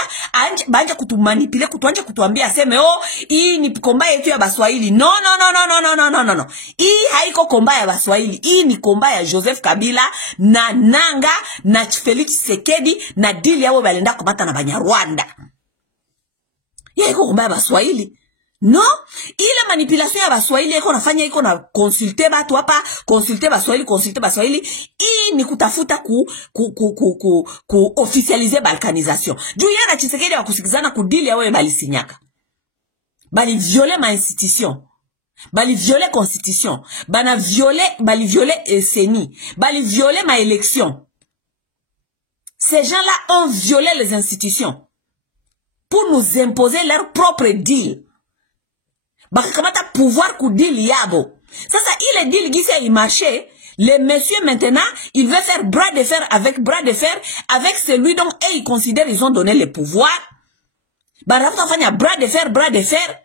banja kutumanipile, kutuanja kutuambia aseme, oh, hii ni komba yetu ya baswahili. No. Hii haiko komba ya baswahili. Hii ni komba ya Joseph Kabila, na Nanga, na Felix Tshisekedi, na dili yao balenda kumata na Banyarwanda. Hii haiko komba ya baswahili. No, ile manipulation ya baswahili iko nafanya iko na consulter batu hapa, consulter baswahili, hii ni kutafuta ku officialiser balkanisation. Juu yana Tshisekedi wa kusikizana kudili ya wewe balisinyaka. Bali violer ma institution. Bali violer constitution. Bali violer CENI. Bali violer ma élection. Ces gens-là ont violé les institutions pour nous imposer leur propre deal. Bakakamata pouvoir ku deal yabo. Sasa ile deal gisa il marché, les messieurs maintenant, ils veulent faire bras de fer avec celui dont ils considèrent ils ont donné le pouvoir. Barafuta fanya bras de fer.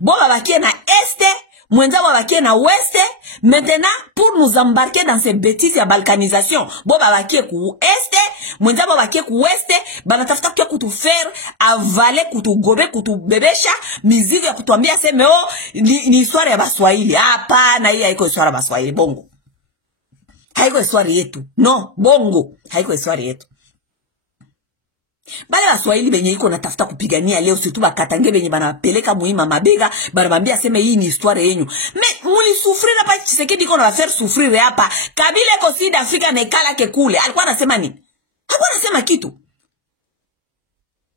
Bon babakie na este, mwenza babakie na oueste. Maintenant, pour nous embarquer dans ces bêtises ya balkanisation, bon babakie ku este, mwenza babakie ku oueste, banatafuta kia kutu faire avaler, kutu gobe, kutu bebesha, mizigo ya kutuambia seme oh, ni histoire ya baswahili. Hapana, hii haiko histoire ya baswahili, bongo. Haiko histoire yetu. No, bongo. Haiko histoire yetu. Bale baswahili benye iko natafuta kupigania leo, surtout bakatange benye banapeleka muhima mabega, banabambia seme hii ni histoire yenyu. Mais muli souffrir hapa, Tshisekedi iko na faire souffrir hapa. Kabila iko Sud Africa na ikala ke kule. Alikuwa anasema nini? Alikuwa anasema kitu.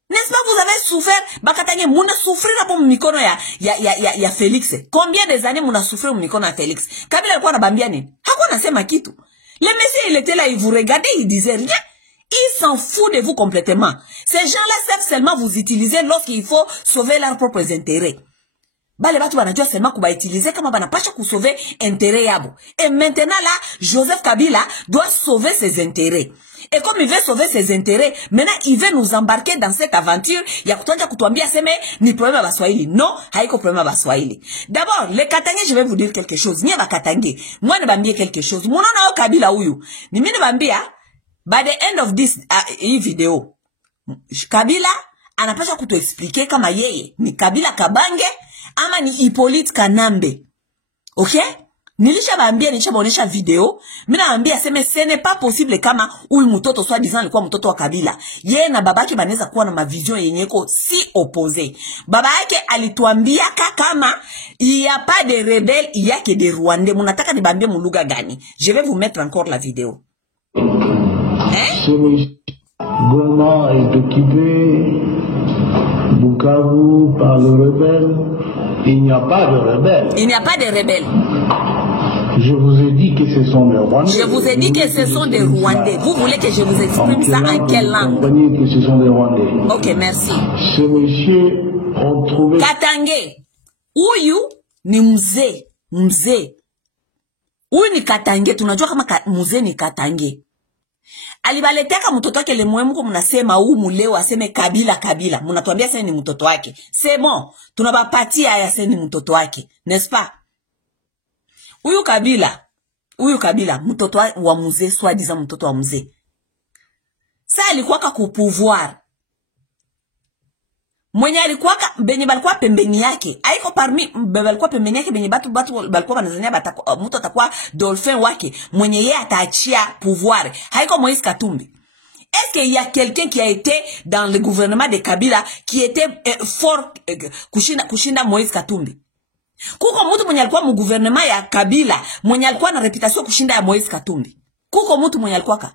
N'est-ce pas vous avez souffert? Bakatange muna souffrir hapo mikono ya Felix. Combien des années muna souffrir mikono ya Felix? Kabila alikuwa anabambia nini? Hakuwa anasema kitu. Le monsieur il était là, il vous regardait, il disait rien. Ils s'en foutent de vous complètement. Ces gens-là savent seulement vous utiliser lorsqu'il faut sauver leurs propres intérêts. Bale batu banajua seulement kuba utiliser kama banapasha sauver intérêt yabo. Et maintenant là, Joseph Kabila doit sauver ses intérêts. Et comme il veut sauver ses intérêts, maintenant il veut nous embarquer dans cette aventure. Ya kutuanja kutuambia seme ni problème ya baswahili. Non, haiko problème ya baswahili. D'abord, les Katangé, je vais vous dire quelque chose. Nye ba Katangé, moi ne bambie quelque chose. Munona yo Kabila huyu. Ni mimi bambia. By the end of this video, Kabila anapaswa kutuexplique kama yeye ni Kabila Kabange ama ni Hippolyte Kanambe. Okay? Nilishabaonesha video. Mina naambia seme ce n'est pas possible kama huyu mtoto soit disant alikuwa mtoto wa Kabila. Yeye na babake banaweza kuwa na mavision yenyeko si opposé. Baba yake alituambia kama il y a pas de rebelles, il y a que des Rwandais. Munataka nibambie muluga gani? Je vais vous mettre encore la vidéo. Ce monsieur Goma est occupé, Bukavu par le rebelle. Il n'y a pas de rebelles. Il n'y a pas de rebelles. Je vous ai dit que ce sont des Rwandais. Je vous ai dit que ce sont des Rwandais. Vous voulez que je vous exprime ça en quelle langue? Vous comprenez que ce sont des Rwandais. Ok, merci. Ce monsieur ont trouvé... Katange. Uyu ni mzee. Uyu ni Katange. Tunajua kama mzee ni Katange. Alibaleteka mtoto wake le muhimu mnasema huu muleo aseme Kabila. Mnatuambia sasa ni mtoto wake. C'est bon. Tunabapatia haya sasa ni mtoto wake. N'est-ce pas? Huyu Kabila mtoto wa mzee, soi-disant mtoto wa mzee. Sasa alikuwa ku pouvoir. Mwenye alikuwa benye balikuwa pembeni yake. Haiko parmi balikuwa pembeni yake benye batu balikuwa banazania mtu atakuwa Dolphin wake. Mwenye yeye ataachia pouvoir. Haiko Moïse Katumbi. Est-ce qu'il y a quelqu'un qui a été dans le gouvernement de Kabila qui était fort kushinda Moïse Katumbi? Kuko mtu mwenye alikuwa mu gouvernement ya Kabila, mwenye alikuwa na reputation kushinda ya Moïse Katumbi. Kuko mtu mwenye alikuwa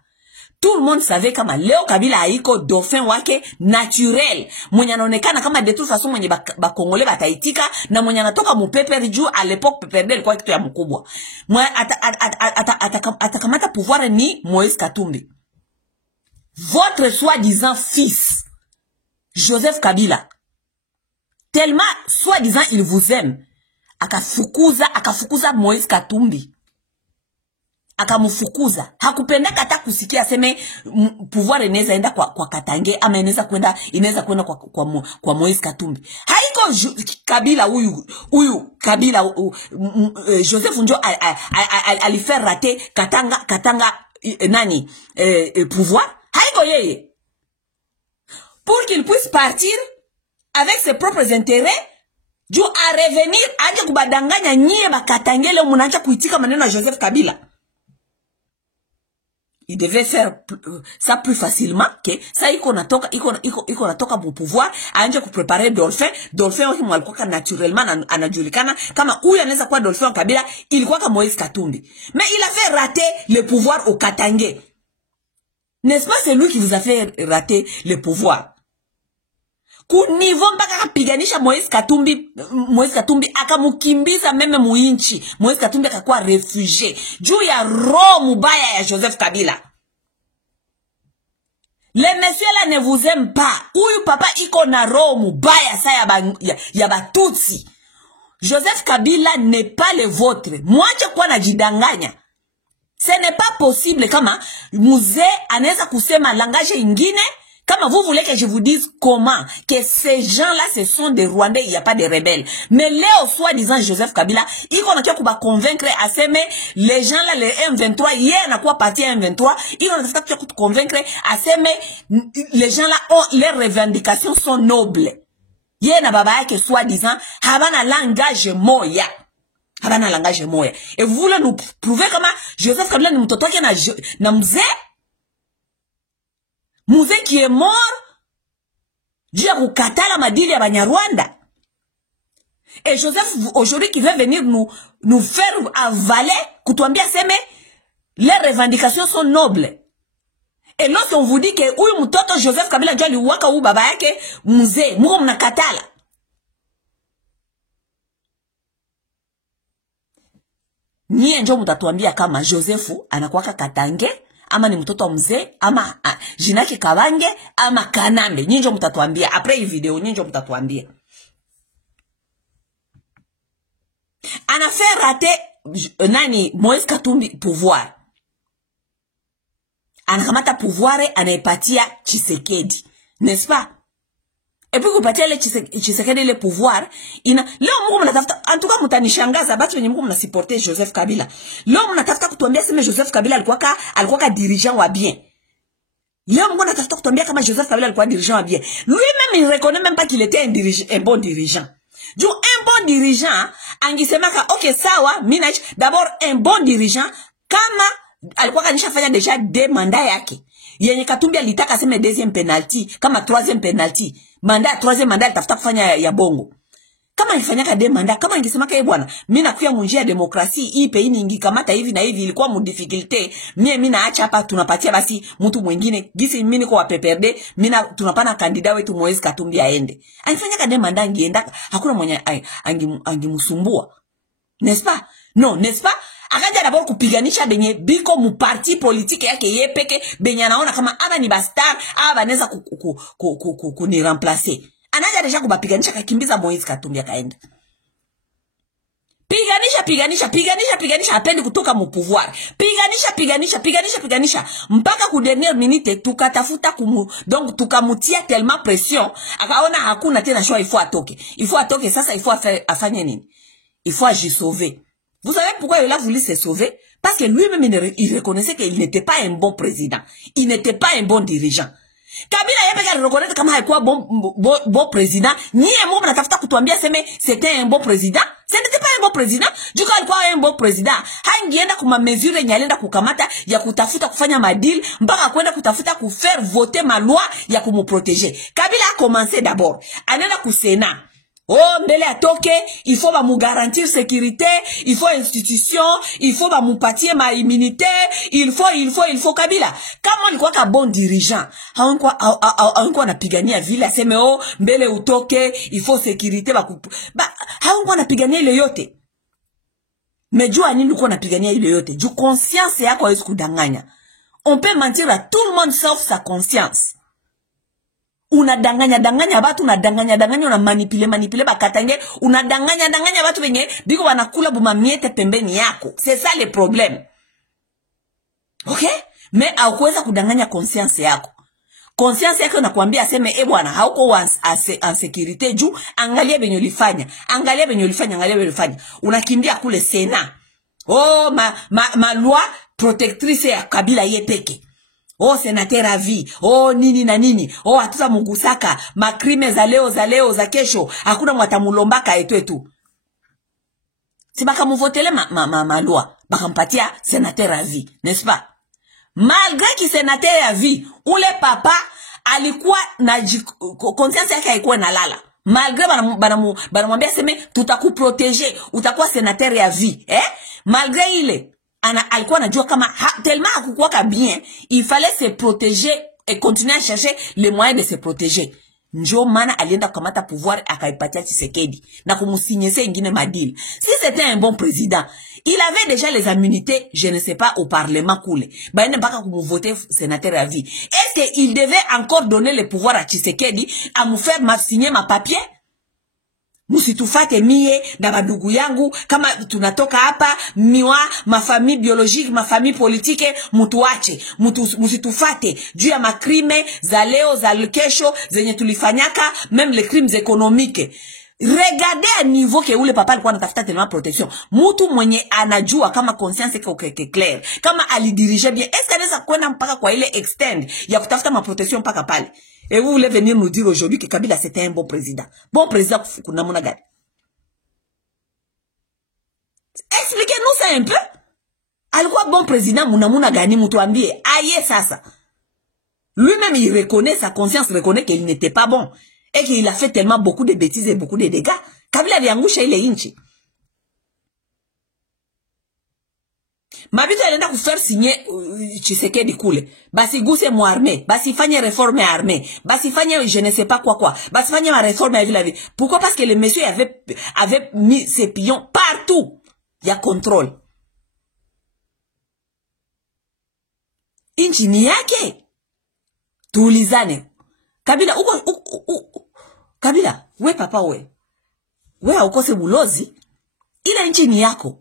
tout le monde savait kama leo Kabila haiko Dauphin wake naturel. Mwenye anaonekana kama de toute façon mwenye bakongole bataitika na mwenye anatoka mu PPR juu à l'époque PPR ilikuwa kitu ya mkubwa. Mwenye atakamata pouvoir ni Moïse Katumbi. Votre soi-disant fils Joseph Kabila, tellement soi-disant il vous aime, akafukuza Moïse Katumbi. akamufukuza. Hakupenda kata kusikia aseme pouvoir inaweza enda kwa Katange ama inaweza kwenda kwa Moise Katumbi. Haiko Kabila huyu Kabila Joseph njo alifaire rater Katanga nani pouvoir. Haiko yeye. Pour qu'il puisse partir avec ses propres intérêts, Dieu a revenir aje kubadanganya nyie bakatangele munaanza kuitika maneno ya Joseph Kabila. Il devait faire ça plus facilement que ça iko natoka pour pouvoir anje kuprepare Dolphin waki alikuwa naturellement anajulikana kama huyu anaweza kuwa Dolphin Kabila, ilikuwa kama Moise Katumbi. Mais il a fait rater le pouvoir au Katangé. N'est-ce pas c'est lui qui vous a fait rater le pouvoir? Ku niveau mpaka kapiganisha Moise Katumbi akamukimbiza meme muinchi. Moise Katumbi akakuwa refugie juu ya roho mubaya ya Joseph Kabila. Les messieurs là ne vous aiment pas. Uyu papa iko na roho mubaya sa ya batutsi. Joseph Kabila n'est pas le vôtre. Mwache kwa najidanganya. Ce n'est pas possible kama muzee anaweza kusema langage ingine. Comme vous voulez que je vous dise comment que ces gens-là, ce sont des Rwandais, il n'y a pas de rebelles. Mais là, soi-disant Joseph Kabila, il a qu'à convaincre à s'aimer les gens-là, les M23, hier, n'a quoi parti à M23, il a qu'à convaincre à s'aimer les gens-là, leurs revendications sont nobles. Hier, n'a pas que soi-disant, habana langage moya. Habana langage moya. Et vous voulez nous prouver comment Joseph Kabila nous totoke na mzee? Mzee qui est mort dû à kukatala madili ya Banyarwanda. Et Joseph aujourd'hui qui veut venir nous faire avaler, kutuambia seme les revendications sont nobles. Et lorsqu'on vous dit que huyu mtoto Joseph Kabila ndio aliwaka huyu baba yake mzee, mko mnakatala. Nyie ndio mtatuambia kama Joseph anakuwaka Katange ama ni mtoto mzee ama jinake Kabange ama Kanambe. Nyinyi ndio mtatuambia après hii video, nyinyi ndio mtatuambia. Ana fait rater nani Moise Katumbi pouvoir. Anakamata pouvoir anaipatia Tshisekedi, n'est-ce pas? Et puis kupatia le Tshisekedi le pouvoir, leo Mungu mnatafuta, en tout cas mtanishangaza batu wenye Mungu mnasupporter Joseph Kabila. Leo mnatafuta kutuambia sema Joseph Kabila alikuwa dirigeant wa bien. Leo Mungu mnatafuta kutuambia kama Joseph Kabila alikuwa dirigeant wa bien. Lui-même il reconnaît même pas qu'il était un bon dirigeant. Du un bon dirigeant, angisemaka okay sawa, mina d'abord un bon dirigeant kama alikuwa kanishafanya deja 2 mandats yake. Yenye Katumbi alitaka sema deuxième penalty, kama troisième penalty. Troisième mandat tafuta kufanya ya bongo. Kama ifanyaka 2 mandats, kama ingesemaka bwana, mimi nakuya munjia ya demokrasi, hii pe ini ingikamata hivi na hivi, ilikuwa mu difficulté. Mimi naacha hapa tunapatia basi mtu mwingine. Gisi mimi niko wa PPRD, tunapana kandida wetu Moise Katumbi aende. Aifanyaka 2 mandats ingeenda, hakuna mwenye angimusumbua. N'est-ce pas? Non, n'est-ce pas? Akaja d'abord kupiganisha benye biko mu parti politique yake yepeke benye anaona kama aba ni bastar aba banaweza ni remplacer. Anaja deja kubapiganisha kakimbiza Moise Katumbi akaenda. Piganisha apendi kutoka mu pouvoir. Piganisha mpaka ku dernière minute tukatafuta donc tukamutia tellement pression akaona hakuna tena choix, il faut atoke sasa, il faut afanye nini? Il faut agir sauver. Vous savez pourquoi il a voulu se sauver? Parce que lui-même, il reconnaissait qu'il n'était pas un bon président. Il n'était pas un bon dirigeant. Kabila yepeka reconnaître kama haikuwa bon président. Ni emo mnatafuta kutuambia seme c'était un bon président. Ce n'était pas un bon président. Du coup alikuwa un bon président. Hangienda kuma mesure nyalenda kukamata ya kutafuta kufanya madil mpaka kwenda kutafuta kufaire voter ma loi ya kumuprotéger. Kabila a commencé d'abord. Anenda ku Sénat. Oh, mbele atoke, il faut ba mu garantir sécurité, il faut institution, il faut ba mu patie ma immunité, il faut Kabila. Kama alikuwa ka bon dirigeant, haonkuwa napigania vile aseme oh, mbele utoke, il faut sécurité haonkuwa napigania ile yote. Mejua nini ulikuwa napigania ile yote? Ju conscience yako haiwezi kudanganya. On peut mentir à tout le monde sauf sa conscience. Unadanganya batu, unadanganya una manipule bakatange, unadanganya batu benye biko wanakula buma miete pembeni yako. C'est ça le problème. Okay? Me haukuweza kudanganya conscience yako. Conscience yako nakwambia aseme bwana hauko en sécurité juu angalia benyo lifanya. Angalia benyo lifanya. Unakimbia kule Sena. Oh ma loi protectrice ya Kabila ye peke. Oh sénateur à vie. Oh nini na nini. Oh atuza mugusaka. Makrime za leo za kesho. Hakuna mwatamulombaka etu. Si baka muvotele ma loi. Baka mpatia sénateur à vie. N'est-ce pas? Malgré ki sénateur à vie, ule papa alikuwa na conscience yake haikuwa inalala. Malgré banamwambia seme tutakuprotéger, utakuwa sénateur à vie, malgré ile alikuwa anajua kama tellement hakukuwa ka bien, il fallait se protéger et continuer à chercher les moyens de se protéger. Njo mana alienda kukamata pouvoir akaipatia Tshisekedi na kumusinyese ingine madili. Si c'était un bon président, il avait déjà les immunités, je ne sais pas, au parlement koule. Bah, il n'est pas qu'à voter sénateur à vie. Est-ce qu'il devait encore donner le pouvoir à Tshisekedi à me faire signer ma papier? Musitufate mie na badugu yangu kama tunatoka hapa miwa ma famille biologique ma famille politique mutuache musitufate juu ya makrime za leo za kesho zenye tulifanyaka même les crimes économiques. Regardez à niveau que ule papa alikuwa anatafuta tellement protection. Mutu mwenye anajua kama conscience yake clair, kama alidirige bien, est-ce que anaweza kwenda mpaka kwa ile extend ya kutafuta ma protection mpaka pale? Et vous voulez venir nous dire aujourd'hui que Kabila c'était un bon président. Bon président kuna muna gani? Expliquez-nous ça un peu. Alikuwa bon président muna gani mutuambie. Aye sasa. Lui-même il reconnaît, sa conscience reconnaît qu'il n'était pas bon. Et qu'il a fait tellement beaucoup de bêtises et beaucoup de dégâts. Kabila aliangusha ile inchi. Mabito alienda kufaire signer Tshisekedi kule. Basi guse mu armée, basi fanye réforme armée, basi fanye je ne sais pas quoi, basi fanye ma réforme à la vie. Pourquoi? Parce que le monsieur avait mis ses pions partout. Il y a contrôle. Inchi ni yake. Tulizane. Kabila Kabila, we papa we haukose bulozi, ile inchi ni yako.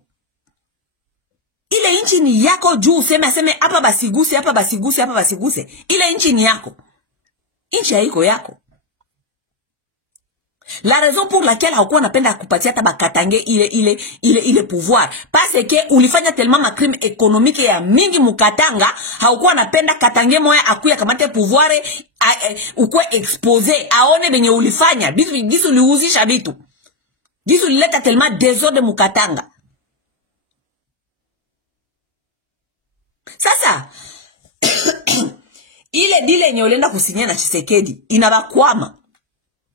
Ile inchi ni yako juu useme hapa basiguse. Ile inchi ni yako. Inchi haiko yako. La raison pour laquelle haukuwa napenda kupatia hata bakatange ile pouvoir parce que ulifanya tellement ma crime économique ya mingi mukatanga, haukuwa napenda katange moya akuya kamate pouvoir ukwe exposé aone benye ulifanya bisu uliuzisha vitu bisu ulileta tellement désordre mukatanga. Sasa ile dile yenye ulienda kusinya na Tshisekedi inabakwama,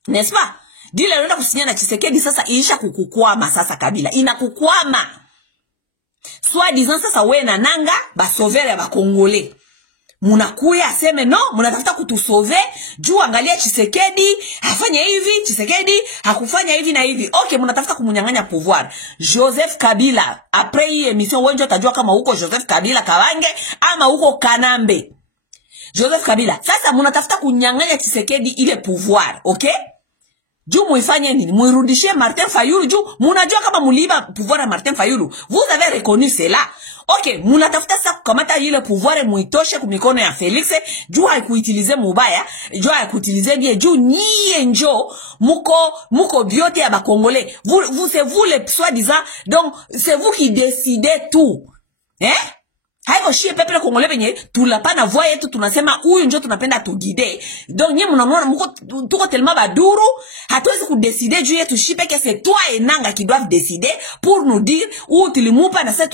n'est-ce pas? Dile ulienda kusinya na Tshisekedi sasa iisha kukukwama. Sasa Kabila inakukwama, soit disant sasa we na nanga ba sauver ya ba Congolais munakuya aseme no munatafuta kutusauver juu angalia Tshisekedi afanye hivi, Tshisekedi hakufanya hivi na hivi. Okay, munatafuta kumunyang'anya pouvoir. Joseph Kabila après hii émission wenjo utajua kama huko Joseph Kabila Kawange ama huko Kanambe. Joseph Kabila sasa munatafuta kunyang'anya Tshisekedi ile pouvoir, okay? Juu muifanye nini? Muirudishie Martin Fayulu juu munajua kama muliba pouvoir ya Martin Fayulu. Vous avez reconnu cela. Okay, munatafuta sasa kukamata ile pouvoir muitoshe kumikono ya Felix juu haikuutilize mubaya, juu haikuutilize bien, juu nyie njo muko biote ya ba Congolais. C'est vous les soi-disant, donc c'est vous qui décidez tout. Haiko shie peuple congolais benye tulapana voix yetu tunasema huyu njo tunapenda tugide. Donc nyie mnaona mko tuko tellement baduru, hatuwezi kudécider juu yetu shipe que c'est toi et nanga qui doivent décider pour nous dire où tulimupa na sasa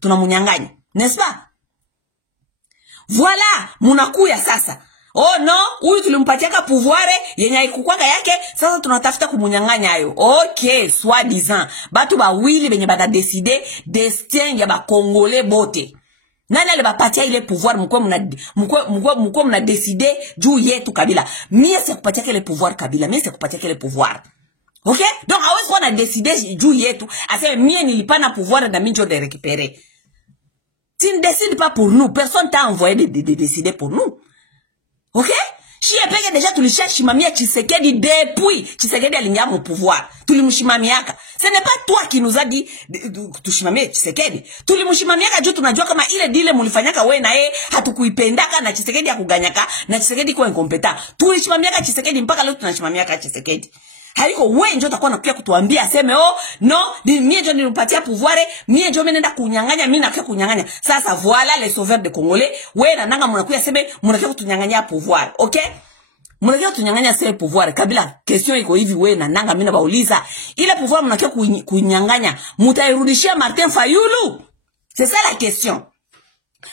tunamunyanganya. N'est-ce pas? Voilà, munakuya sasa. Oh no, huyu tulimpatia pouvoir yenye haikukwanga yake, sasa tunatafuta kumunyang'anya hayo. Okay, soit disant batu ba wili benye bata décider destin ya ba Congolais bote. Nani ale bapatia ile pouvoir mko mna décider juu yetu Kabila. Mie se kupatia ile pouvoir Kabila, mie se kupatia ile pouvoir. Okay? Donc hawezi kuwa na décider juu yetu, aseme mie nilipana pouvoir na minjo de récupérer. Tu ne décides pas pour nous, personne t'a envoyé de décider pour nous. Ok? Shie peke deja tulishashimamia Tshisekedi depuis Tshisekedi aliingia mu pouvoir. Tulimshimamiaka. Ce n'est pas toi qui nous a dit tushimamie Tshisekedi. Tulimshimamiaka juu tunajua kama ile dile mulifanyaka wewe na yeye hatukuipendaka na Tshisekedi akuganyaka na Tshisekedi kwa incompetente. Tulishimamiaka Tshisekedi mpaka leo tunashimamiaka Tshisekedi. Haiko wewe ndio utakuwa nakuja kutuambia aseme oh no mie ndio nilipatia pouvoir mie ndio mimi nenda kunyang'anya mimi nakuja kunyang'anya. Sasa voilà les sauveurs de Congolais wewe na nanga mnakuja sema mnakuja kutunyang'anya pouvoir. Okay? Mnakuja kutunyang'anya sasa pouvoir. Kabila question iko hivi wewe na nanga mimi nabauliza ile pouvoir mnakuja kunyang'anya mutairudishia Martin Fayulu? C'est ça la question.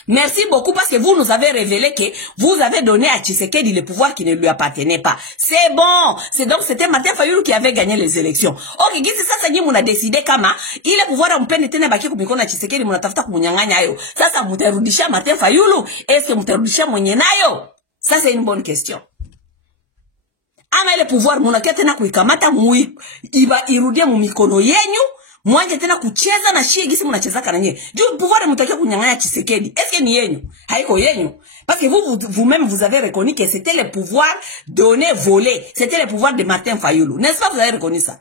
Merci beaucoup parce que vous nous avez révélé que vous avez donné à Tshisekedi le pouvoir qui ne lui appartenait pas. C'est bon. C'est donc c'était Martin Fayulu qui avait gagné les élections. Ok, gisi sasa nyinyi muna décider kama ile pouvoir mpende tena baki kumikono Tshisekedi mnatafuta kumunyang'anya hayo. Sasa mtarudisha Martin Fayulu? Est-ce que mtarudisha mwenye nayo? Ça c'est une bonne question. Ama ile pouvoir munakia tena kuikamata irudie mu mikono yenyu. Mwanje tena kucheza na shie gisi mnachezaka na nyie. Juu pouvoir mtakia kunyang'anya Tshisekedi. Est-ce que ni yenyu? Haiko yenyu. Parce que vous-même vous avez reconnu que c'était le pouvoir donné, volé. C'était le pouvoir de Martin Fayulu. N'est-ce pas vous avez reconnu ça?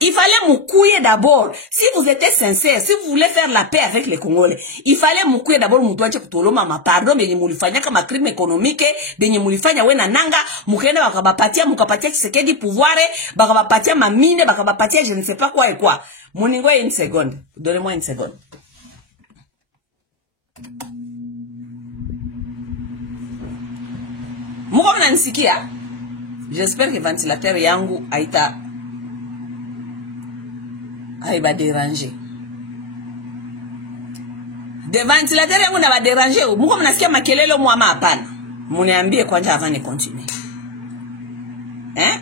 Il fallait moukouiller d'abord. Si vous étiez sincère, si vous voulez faire la paix avec les Congolais, il fallait moukouiller d'abord mutouache kutoloma ma pardon benye mulifanya kama crime économique, benye mulifanya wena nanga, mukenda bakabapatia mukapatia Tshisekedi pouvoir, bakabapatia mamine, bakabapatia je ne sais pas quoi et quoi. Moningwe une seconde. Donnez-moi une seconde. Muko mnanisikia? J'espère que ventilateur yangu haiba déranger. De ventilateur yangu na ba déranger. Muko mnasikia makelele mwama hapana. Muniambie kwanza avant de continuer. Hein?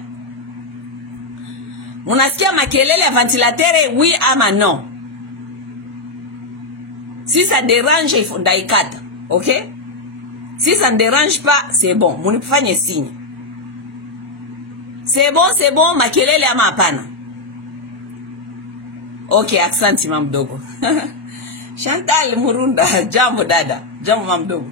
Munasikia makelele ya ventilateur oui ama non? Si ça dérange il faut ndaikata. OK? Si ça ne dérange pas, c'est bon. Munifanye signe. C'est bon, makelele ama hapana. OK, aksanti mamdogo. Chantal Murunda, jambo dada. Jambo mamdogo.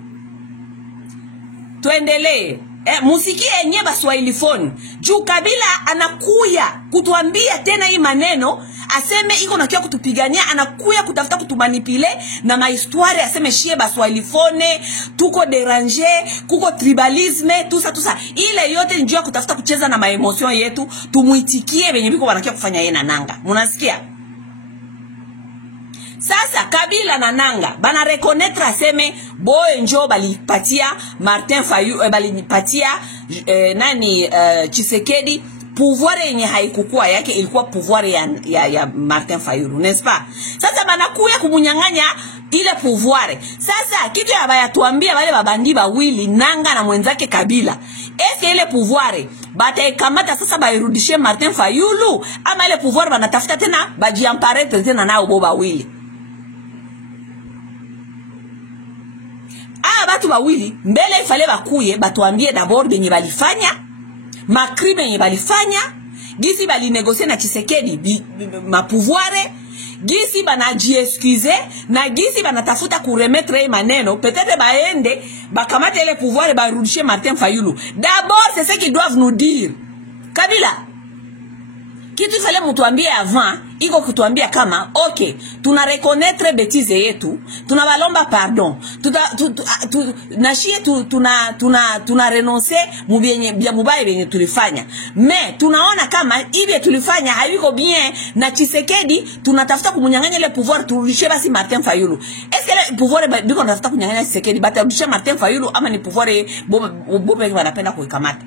Tuendelee. Musikie yenye Baswahili phone. Juu Kabila anakuya kutuambia tena hii maneno, aseme iko nakia kutupigania, anakuya kutafuta kutumanipile na mahistoire, aseme shie Baswahili phone, tuko déranger, kuko tribalisme, tout ça. Ile yote njua kutafuta kucheza na maemotion yetu, tumuitikie benye biko wanakia kufanya yeye na nanga. Munasikia? Sasa Kabila na nanga bana reconnaître aseme boy njo balipatia Martin Fayulu balipatia Tshisekedi pouvoir yenye haikukua yake, ilikuwa pouvoir ya Martin Fayulu, n'est-ce pas? Sasa banakuya kumunyang'anya ile pouvoir. Sasa kitu ya baya tuambia wale babandi bawili nanga na mwenzake Kabila, est-ce ile pouvoir bataikamata sasa bairudishie Martin Fayulu ama ile pouvoir banatafuta tena bajiampare tena nao boba wili? Batu bawili mbele ifale bakuye batuambie d'abord benye balifanya makrime yenye balifanya, gisi bali négocier na Tshisekedi ma pouvoir, gisi banaji excuser na gisi banatafuta kuremettre maneno, peut-être baende bakamate ile pouvoir barudishie Martin Fayulu. D'abord c'est ce qu'ils doivent nous dire. Kabila kitu fale mutuambie avant iko kutuambia kama okay tuna reconnaître bêtise yetu, tunabalomba pardon, tuna renoncer mubienye bya mubaye benye tulifanya, mais tunaona kama hivi tulifanya haiko bien na Tshisekedi, tunatafuta kumunyang'anya ile pouvoir turudishe basi Martin Fayulu. Est-ce que le pouvoir biko tunatafuta kunyang'anya Tshisekedi batarudisha Martin Fayulu ama ni pouvoir bobe wanapenda kuikamata?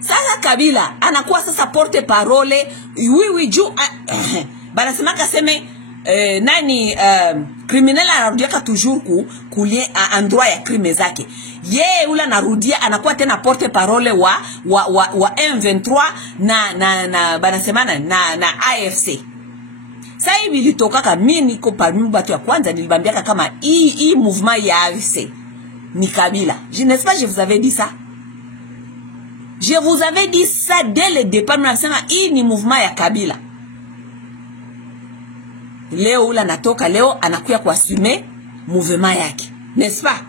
Sasa Kabila anakuwa sasa porte parole oui juu banasema kaseme criminel anarudia toujours kulie endroit ya crime zake. Ye ula narudia anakuwa tena porte parole wa M23 na banasema na AFC. Sasa hivi litokaka mimi niko parmi watu ya kwanza nilibambiaka kama hii mouvement ya AFC ni Kabila. N'est-ce pas je vous avais dit ça? Je vous avais dit ça dès le départ. Mnasema hii ni mouvement ya Kabila. Leo ula natoka leo anakuya kuassume mouvement yake, n'est-ce pas?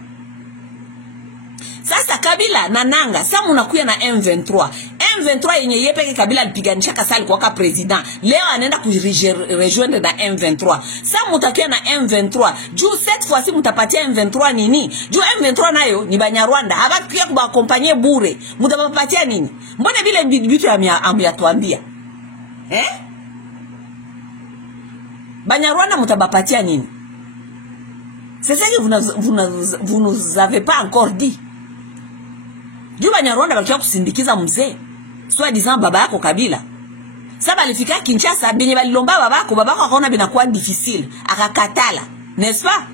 Sasa Kabila na Nanga, sa munakuya na M23. M23 yenye yepeke Kabila alipiganisha kasali kwa president. Leo anaenda kurejoindre na M23. Sa mutakuya na M23. Juu cette fois-ci mutapatia M23 nini? Juu M23 nayo ni Banyarwanda. Habatukia kubakompanye bure. Mutapatia nini? Mbona vile bitu ya tuambia? Banyarwanda mutabapatia nini? C'est ça que vous nous avez pas encore dit. Juu Banyarwanda bakia kusindikiza mzee. Soit disant baba yako Kabila. Saba alifika Kinshasa benye balilomba babako akaona binakuwa difficile. Akakatala. N'est-ce pas?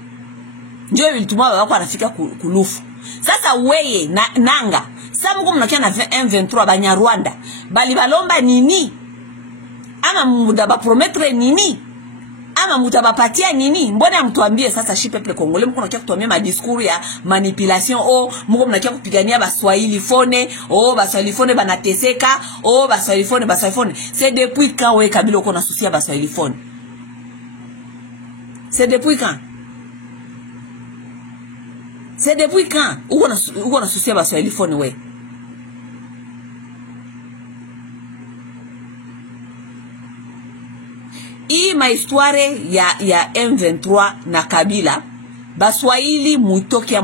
Ndio ilituma babako anafika kulufu. Sasa weye na Nanga. Sasa mko mnakia na M23 Banyarwanda. Bali balomba nini? Ama muda ba promettre nini? Ama mutabapatia nini? Mbona mtuambie sasa shi peuple congolais mko nakia kutuambia ma discours ya manipulation mko mnakia kupigania baswahili fone baswahili fone banateseka baswahili fone. C'est depuis quand we Kabila uko na susia baswahili fone? C'est depuis quand? C'est depuis quand uko na susia baswahili fone we? Hii mahistoire ya M23 na Kabila baswahili mutoke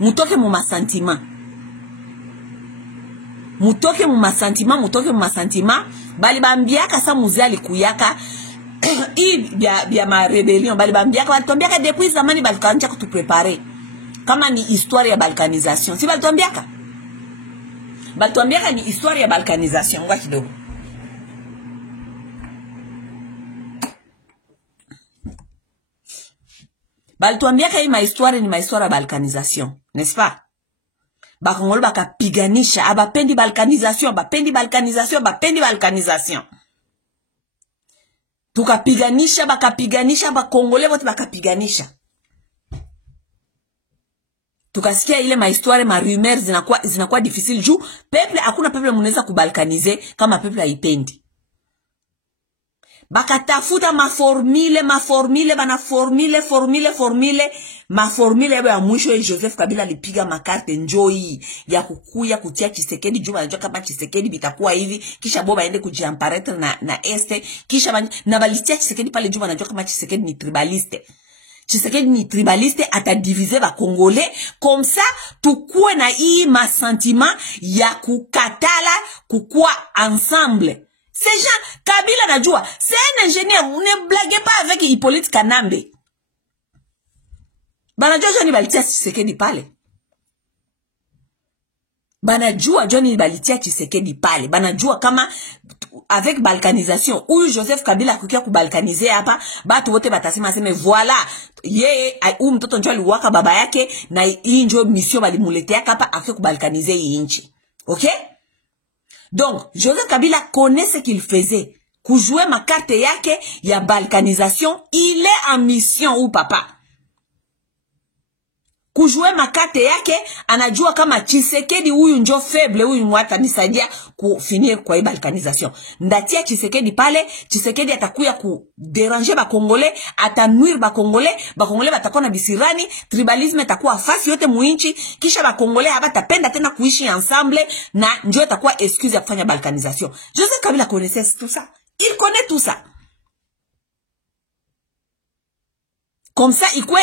mutoke mu masantima. Mutoke mu masantima bali bambiaka sa muzali kuyaka hii bia ma rebellion bali bambiaka batuambiaka depuis zamani balikaanza kutuprepare kama ni histoire ya balkanisation. Si batuambiaka ni histoire ya balkanisation ngwa kidogo. Balituambiaka hii mahistoire ni mahistoire ya balkanisation, n'est-ce pas? Bakongolo bakapiganisha, abapendi balkanisation. Tukapiganisha, bakongole wote bakapiganisha. Tukasikia ile mahistoire, ma rumeurs zinakuwa difficile juu peuple hakuna peuple munaweza kubalkanize kama peuple haipendi. Bakatafuta maformule ya mwisho Joseph Kabila alipiga makarte njoi ya kukuya kutia Tshisekedi juu anajua kama Tshisekedi bitakuwa hivi kisha boba aende kujiamparaître na este kisha na balitia Tshisekedi pale juu anajua kama Tshisekedi ni tribaliste atadiviser ba Congolais comme ça tukue na hii masentiment ya kukatala kukua ensemble. Ces gens, Kabila najua, c'est un ingénieur, ne blaguez pas avec Hippolyte Kanambe. Banajua Johnny balitia Tshisekedi pale. Banajua Johnny balitia Tshisekedi pale. Banajua kama avec balkanisation, ou Joseph Kabila kukia kubalkanize hapa, batu wote batasema seme voilà, yeye mtoto njoo aliwaka baba yake na hii njoo mission balimuletea hapa afike kubalkanize hii nchi. OK? Donc, Joseph Kabila connaît ce qu'il faisait. Kujouer ma carte yake ya balkanisation, il est en mission ou papa. Kujouer ma carte yake, anajua kama Tshisekedi huyu njo faible, huyu mwata nisaidia kufinir kwa hii balkanisation. Ndatia Tshisekedi pale, Tshisekedi atakuya kuderanger ba Congolais, atanuire ba Congolais batakuwa na bisirani, tribalisme atakuwa fasi yote muinchi, kisha ba Congolais habatapenda tena kuishi ensemble na njo atakuwa excuse ya kufanya balkanisation. Joseph Kabila connaissait tout ça. Il connaît tout ça. Comme ça, ikwe,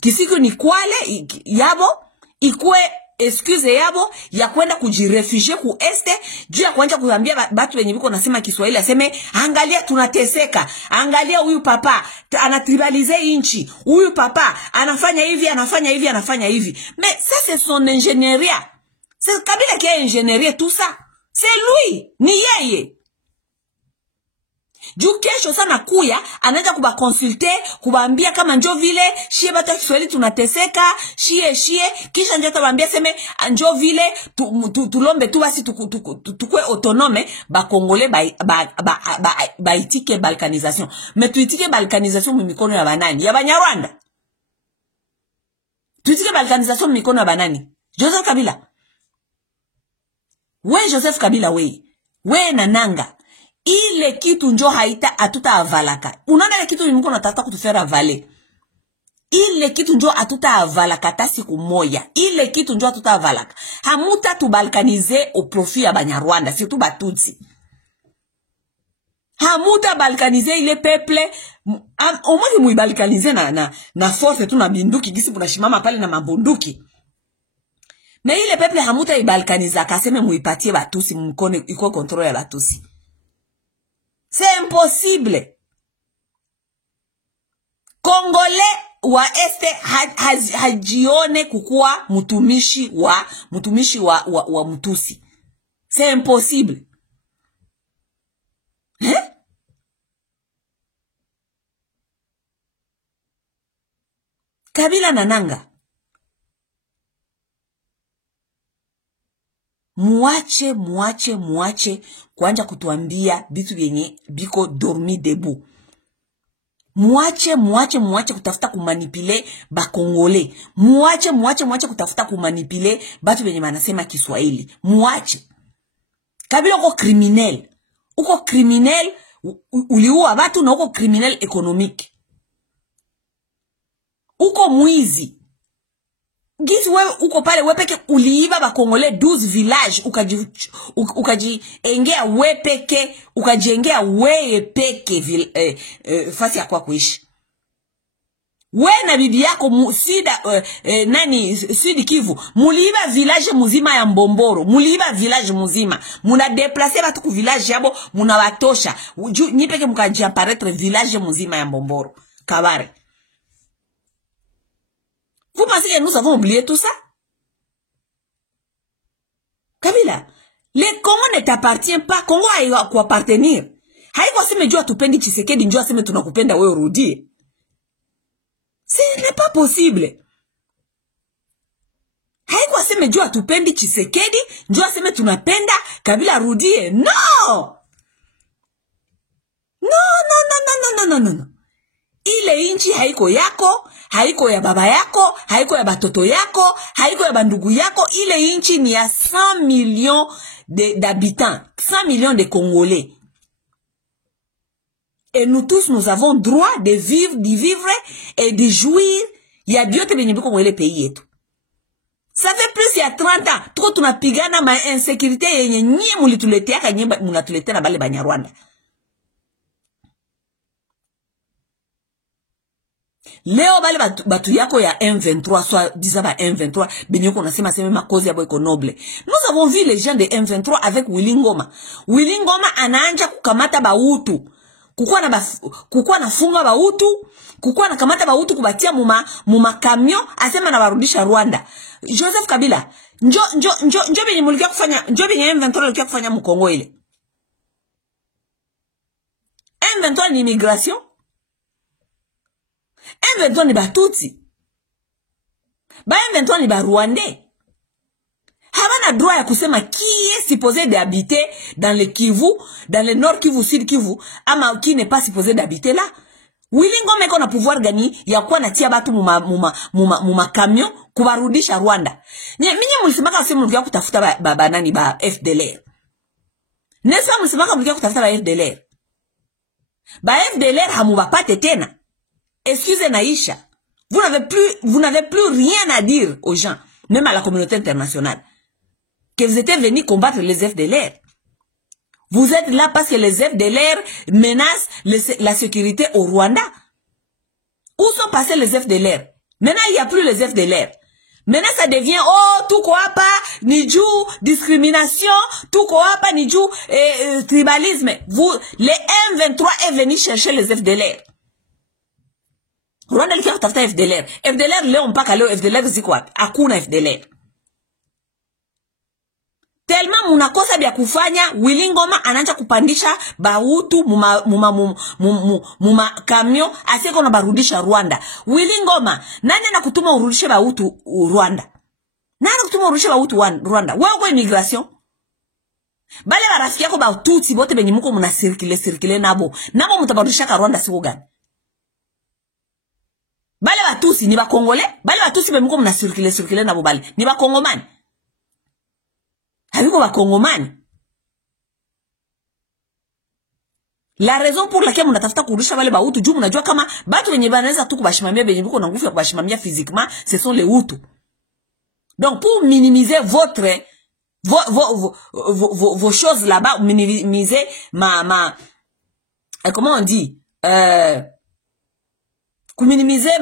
kisiku ni kwale, yabo, ikwe, excuse yabo, ya kwenda kujirefugie ku este, juu ya kuanja kuambia batu wenye biko nasema Kiswahili, aseme, angalia tunateseka, angalia huyu papa, anatribalize inchi, huyu papa, anafanya hivi. Mais ça, c'est son ingénierie. C'est Kabila qui a ingénié tout ça. C'est lui, ni yeye. Juu kesho sana kuya, anaja kuba consulter, kubaambia kama njo vile, shie bata Kiswahili tunateseka, shie, kisha njo tabambia seme, njo vile, tulombe tu basi tukue autonome, ba Congolais ba itike balkanisation. Mais tuitike balkanisation mimikono ya banani? Ya Banyarwanda. Tuitike balkanisation mimikono ya banani? Joseph Kabila. We Joseph Kabila we na Nanga. ile kitu njo haita atuta avalaka. Unaona ile kitu mko nataka kutufera vale. Ile kitu njo atuta avalaka ta siku moya. Ile kitu njo atuta avalaka. Hamuta tubalkanize au profit ya Banyarwanda, surtout Batutsi. Hamuta balkanize ile peuple, au moins mui balkanize na force tu na binduki gisi punashimama pale na mabunduki. Mais ile peuple hamuta ibalkaniza kaseme muipatie Batutsi mkone iko control ya Batutsi. C'est impossible. Congolais wa este hajione kukua mutumishi wa Mututsi. C'est impossible. Hein? Kabila na Nanga. Muache kuanja kutuambia bitu vyenye biko dormi debout. Muache kutafuta kumanipile ba Kongole. Muache kutafuta kumanipile batu vyenye manasema Kiswahili. Muache. Kabila uko criminel. Uko criminel, uliua batu na uko criminel économique. Uko mwizi. Gisi wewe uko pale wepeke uliiba ba Kongole 12 village ukajiengea wepeke ukajiengea wepeke fasi ya kwa kuishi. We na bibi yako Sud Kivu muliiba village muzima ya Mbomboro, muliiba village muzima, muna déplacer batu ku village yabo, muna batosha nipeke mukajiapparaître village muzima ya Mbomboro Kabare. Vous pensez que nous avons oublié tout ça? Kabila, le Congo ne t'appartient pas. Congo a quoi appartenir. Haiko seme jua tupendi Tshisekedi, njua seme tunakupenda wewe urudie. Ce n'est pas possible. Haiko seme jua tupendi Tshisekedi, njua seme tunapenda Kabila rudie. No! No. Ile inchi haiko yako, haiko ya baba yako, haiko ya batoto yako, haiko ya bandugu yako. Ile inchi ni ya 100 millions d'habitants, 100 millions de Congolais. Et nous tous, nous avons droit de vivre, d'y vivre et de jouir. Il y a Dieu qui vient de Congolais pays et tout. Ça fait plus il y a 30 ans. Trop tu n'as pigana ma insécurité et n'y mulituletea ka nye mulatuletea na bale Banyarwanda. Leo bale batu yako ya M23 soit disant ba M23 benyoko nasema sema makozi yabo iko noble. Nous avons vu les gens de M23 avec Willy Ngoma. Willy Ngoma anaanja kukamata bautu. Kukua na funga bautu, kukua na kamata bautu kubatia muma camion asema na barudisha Rwanda. Joseph Kabila, njo benye mulikia kufanya, njo benye M23 likia kufanya mu Kongo ile. M23 ni immigration. M23 ni Batutsi. Ba M23 ni ba Rwandais. Havana droit ya kusema qui est supposé d'habiter dans le Kivu, dans le Nord Kivu, Sud Kivu, ama qui n'est pas supposé d'habiter là. Willy Ngoma iko na pouvoir gani ya kuwa natia batu muma camion kubarudisha Rwanda. Minye mlisimaka msema mlikia kutafuta nani ba FDLR. Nesa mlisimaka mlikia kutafuta ba FDLR. Ba FDLR hamubapate tena. Excusez Naïcha. Vous n'avez plus rien à dire aux gens, même à la communauté internationale, que vous étiez venus combattre les FDLR. Vous êtes là parce que les FDLR menacent la sécurité au Rwanda. Où sont passés les FDLR? Maintenant, il n'y a plus les FDLR. Maintenant, ça devient, tout quoi pas, niju, discrimination, tout quoi pas, niju, tribalisme. Les M23 est venu chercher les FDLR. Rwanda likia kutafuta FDLR. FDLR leo mpaka leo FDLR ziko wapi? Hakuna FDLR. Tellement munakosa bya kufanya, Willy Ngoma anaanza kupandisha bautu muma camion aseko na barudisha Rwanda. Willy Ngoma, nani anakutuma urudishe bautu Rwanda? Nani anakutuma urudishe bautu Rwanda? Wewe uko immigration? Bale barafiki yako Batutsi bote benye muko muna circuler nabo mutabarudisha ka Rwanda siku gani? Bale Batutsi ni ba Congolais, bale Batutsi be muko muna circuler nabo bale ni ba Kongomani. Habiko ba Kongomani. La raison pour laquelle munatafuta kurudisha wale Bahutu juu mnajua kama batu wenye banaweza tu kubashimamia benye biko na nguvu ya kubashimamia physiquement, ce sont les Hutu. Donc pour minimiser votre vos choses là-bas, minimiser comment on dit, minimiser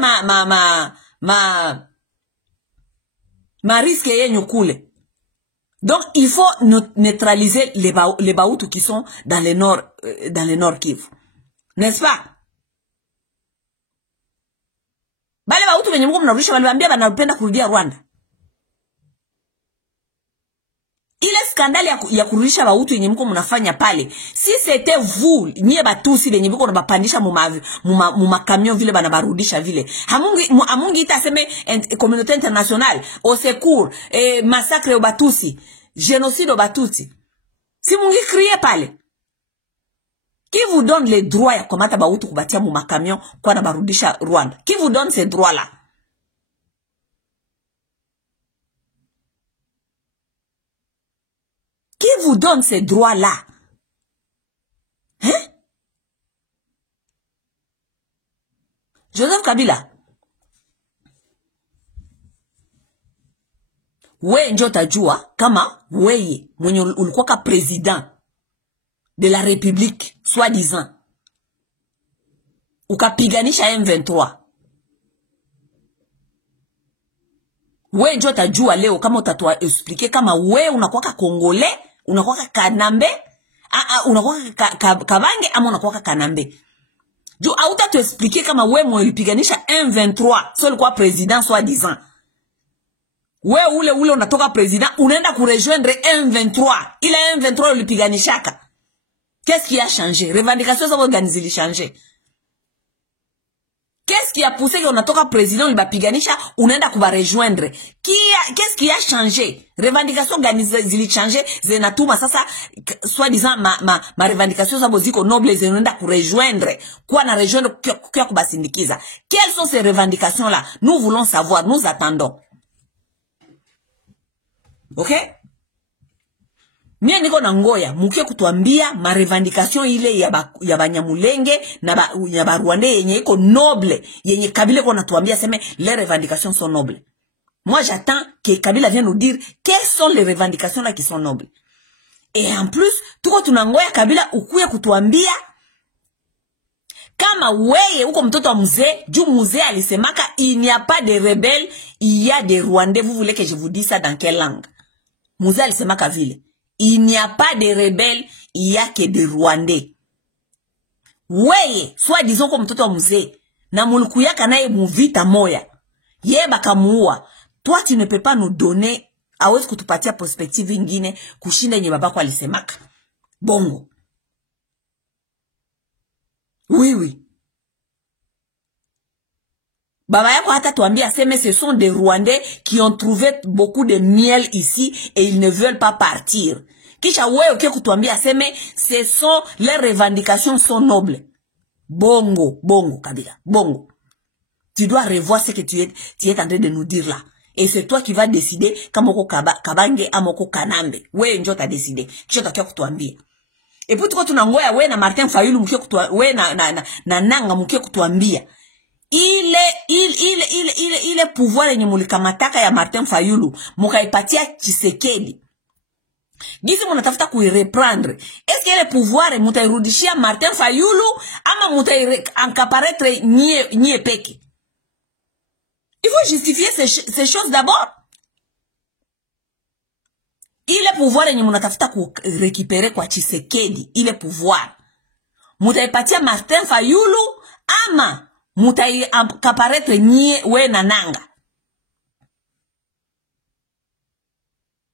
ma risque yenyu kule. Donc il faut neutraliser les Bahutu qui sont dans le nord Kivu, n'est-ce pas? Bale Bahutu wenye mko mnarudisha waliwaambia banapenda kurudia Rwanda. Ile skandali ya kurudisha Bahutu yenye mko mnafanya pale, si c'était vous nyie Batusi benye biko nabapandisha mu camion vile banabarudisha vile, amungi itaseme communauté internationale au secours, massacre au Batusi, génocide au Batusi, si mungi crier pale. Qui vous donne les droits ya komata Bahutu kubatia mu camion kwa na barudisha Rwanda? Qui vous donne ces droits là? Qui vous donne ces droits-là? Hein? Joseph Kabila. We njo tajua kama weye mwenye ulikuwa ka président de la République, soi-disant, ukapiganisha M23. We njo tajua leo kama utatua expliquer kama we unakuwa ka Congolais, unakuwa ka Kanambe, unakuwa Kabange ama unakuwa ka Kanambe. Juu auta tu expliquer kama we mwenye M23, so ulikuwa président soi-disant. We ule unatoka président, unaenda kurejoindre M23. Ile M23 ulipiganishaka. Qu'est-ce qui a changé? Revendication ça organiser li changer. Qu'est-ce qui a poussé qu'on a toka président libapiganisha unaenda kuba rejoindre? Qu'est-ce qui a changé? Revendication organisée zili changer, zenatuma sasa soi-disant ma revendication ça boziko noble zinaenda ku rejoindre. Quoi na rejoindre kwa kubasindikiza? Quelles sont ces revendications là? Nous voulons savoir, nous attendons. OK? Mie niko na ngoya mukie kutuambia ma revendication ile ya Banyamulenge na ya Barwande yenye iko noble, yenye Kabila ko natuambia seme les revendications sont nobles. Moi j'attends que Kabila vienne nous dire quelles sont les revendications là qui sont nobles. Et en plus tuko tunangoya Kabila ukuye kutuambia kama weye uko mtoto wa mzee, juu mzee alisemaka il n'y a pas de rebelles, il y a des Rwandais. Vous voulez que je vous dise ça dans quelle langue? Mzee alisemaka vile. Il n'y a pas de rebelles, il y a que des Rwandais. Weye, soit disons comme mtoto wa mzee, na mulukuyaka naye muvita moya. Ye bakamuua. Toi tu ne peux pas nous donner, awezi kutupatia perspective ingine kushinda yenye babako alisemaka. Bongo. Oui. Baba yako hata tuambia seme ce sont des Rwandais qui ont trouvé beaucoup de miel ici et ils ne veulent pas partir. Kisha wewe ukie kutuambia seme ce sont les revendications sont nobles. Bongo Kabila. Bongo. Tu dois revoir ce que tu es en train de nous dire là. Et c'est toi qui vas décider kama uko Kabange ama uko Kanambe. Wewe ndio utadécider. Kisha utakia kutuambia. Et puis tuko tunangoya wewe na Martin Fayulu mkie kutuambia, wewe na Nanga mkie kutuambia. Ile pouvoir yenye mulikamataka ya Martin Fayulu mukaipatia Tshisekedi. Gisi munatafuta kuireprendre. Est-ce que le pouvoir mutairudishia Martin Fayulu ama mutairencaparaître nie peke? Il faut justifier ces choses d'abord. Ile pouvoir yenye munatafuta kurécupérer kwa Tshisekedi, ile pouvoir mutaipatia Martin Fayulu ama mutairencaparaître nie we na Nanga?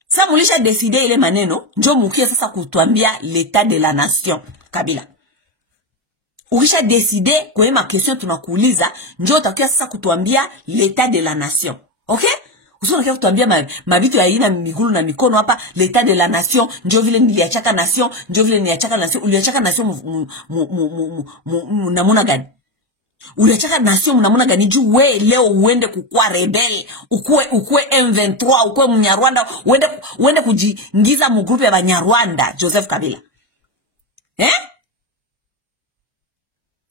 Sa mulisha décider ile maneno, njo mukie sasa kutuambia l'état de la nation, Kabila. Ukisha décider kwa ma question tunakuuliza, njo utakia sasa kutuambia l'état de la nation. OK? Usona kia kutuambia mabitu ya ina migulu na mikono hapa, l'état de la nation, njo vile niliachaka nation, njo vile niliachaka nation, uliachaka nation namuna gani? Uliachaka nation mnamuna gani juu we leo uende kukua rebel, ukue M23, ukue Mnyarwanda, uende kujiingiza mu group ya Banyarwanda, Joseph Kabila.